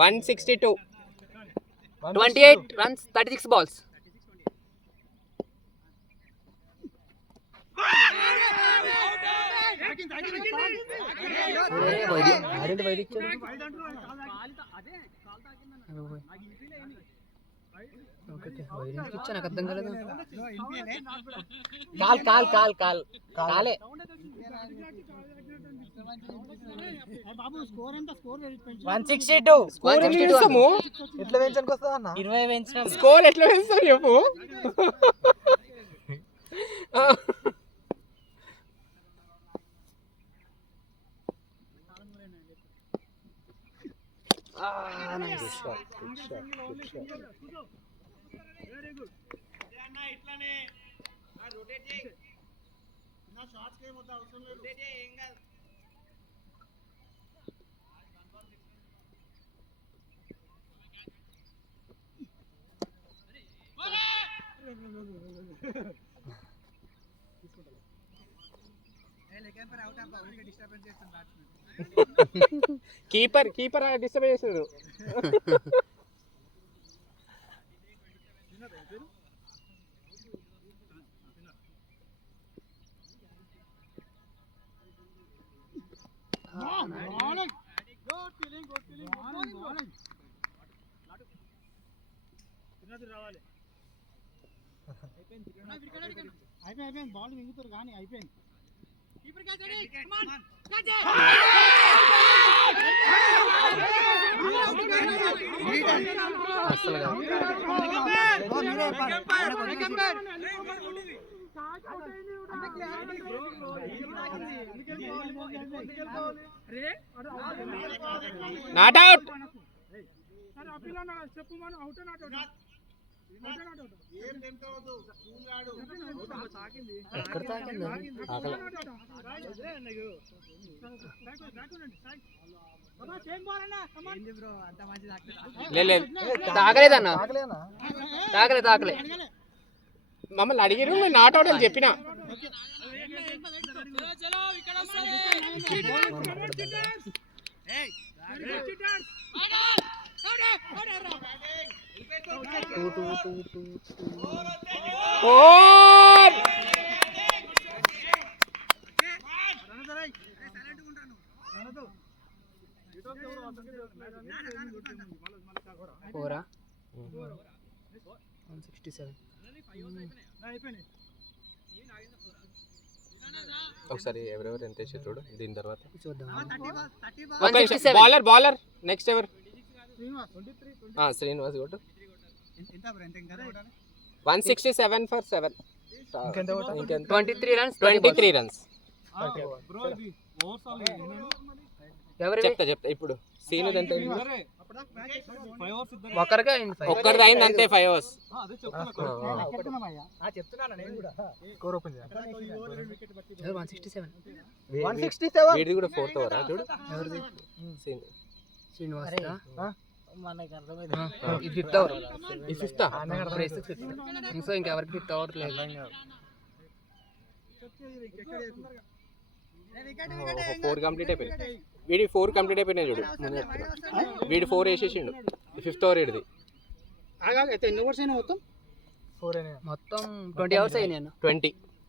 162 28 runs, 36 balls. ఆడేంటి బయట ఇచ్చారు? ఇచ్చా నాకు అర్థం కాలేదు. కాలే 162 ఎట్లా పెంచడానికి వస్తా అన్న? 20 పెంచినాం. స్కోర్ ఎట్లా వేస్తారు చెప్పు. కీపర్ డిస్టర్బ్ చేసాడు. అయిపోయింది బాల్ మింగుతారు కానీ అయిపోయింది. అసలు నాట్ అవుట్. చెప్పు మనం అవుట్ నాట్ అవుట్. ఎక్కడ తాకింది ఆకలి. లేదు తాకలేదన్న తాకలే మమ్మల్ని అడిగిరు నేను నాట్ అవుట్ అని చెప్పిన. ఫోరా 167 ఒకసారి ఎవరెవరు ఎంత వేసారు చూడు దీని తర్వాత. చూద్దాం. బౌలర్ నెక్స్ట్ ఎవరు? శ్రీనివాస్ కొట్టు. 167 for 7. 23 runs 23 runs. ఎవరి చెప్తా ఇప్పుడు సీన్ ఎంత ఒకరిగా అయింది 5. ఒక్కరిది అయింది అంతే 5 overs. స్కోర్ ఓపెన్ చేయాలి. 167 వీడిది కూడా 4th over చూడు. ఎవరిది? శ్రీనివాస్ మనకి అర్థమైంది. ఇది 5th ఓవర్. ఈ 5th సో ఇంకెవరికి 5th ఓవర్ లేదు. 4 కంప్లీట్ అయిపోయింది. వీడి 4 కంప్లీట్ అయిపోయినాయి చూడు. వీడి 4 వేసేసిండు. 5th over వీడిది. అయితే ఎన్ని ఓవర్స్ అయినా మొత్తం మొత్తం 20 అవర్స్ అయినాయి అన్న. 20.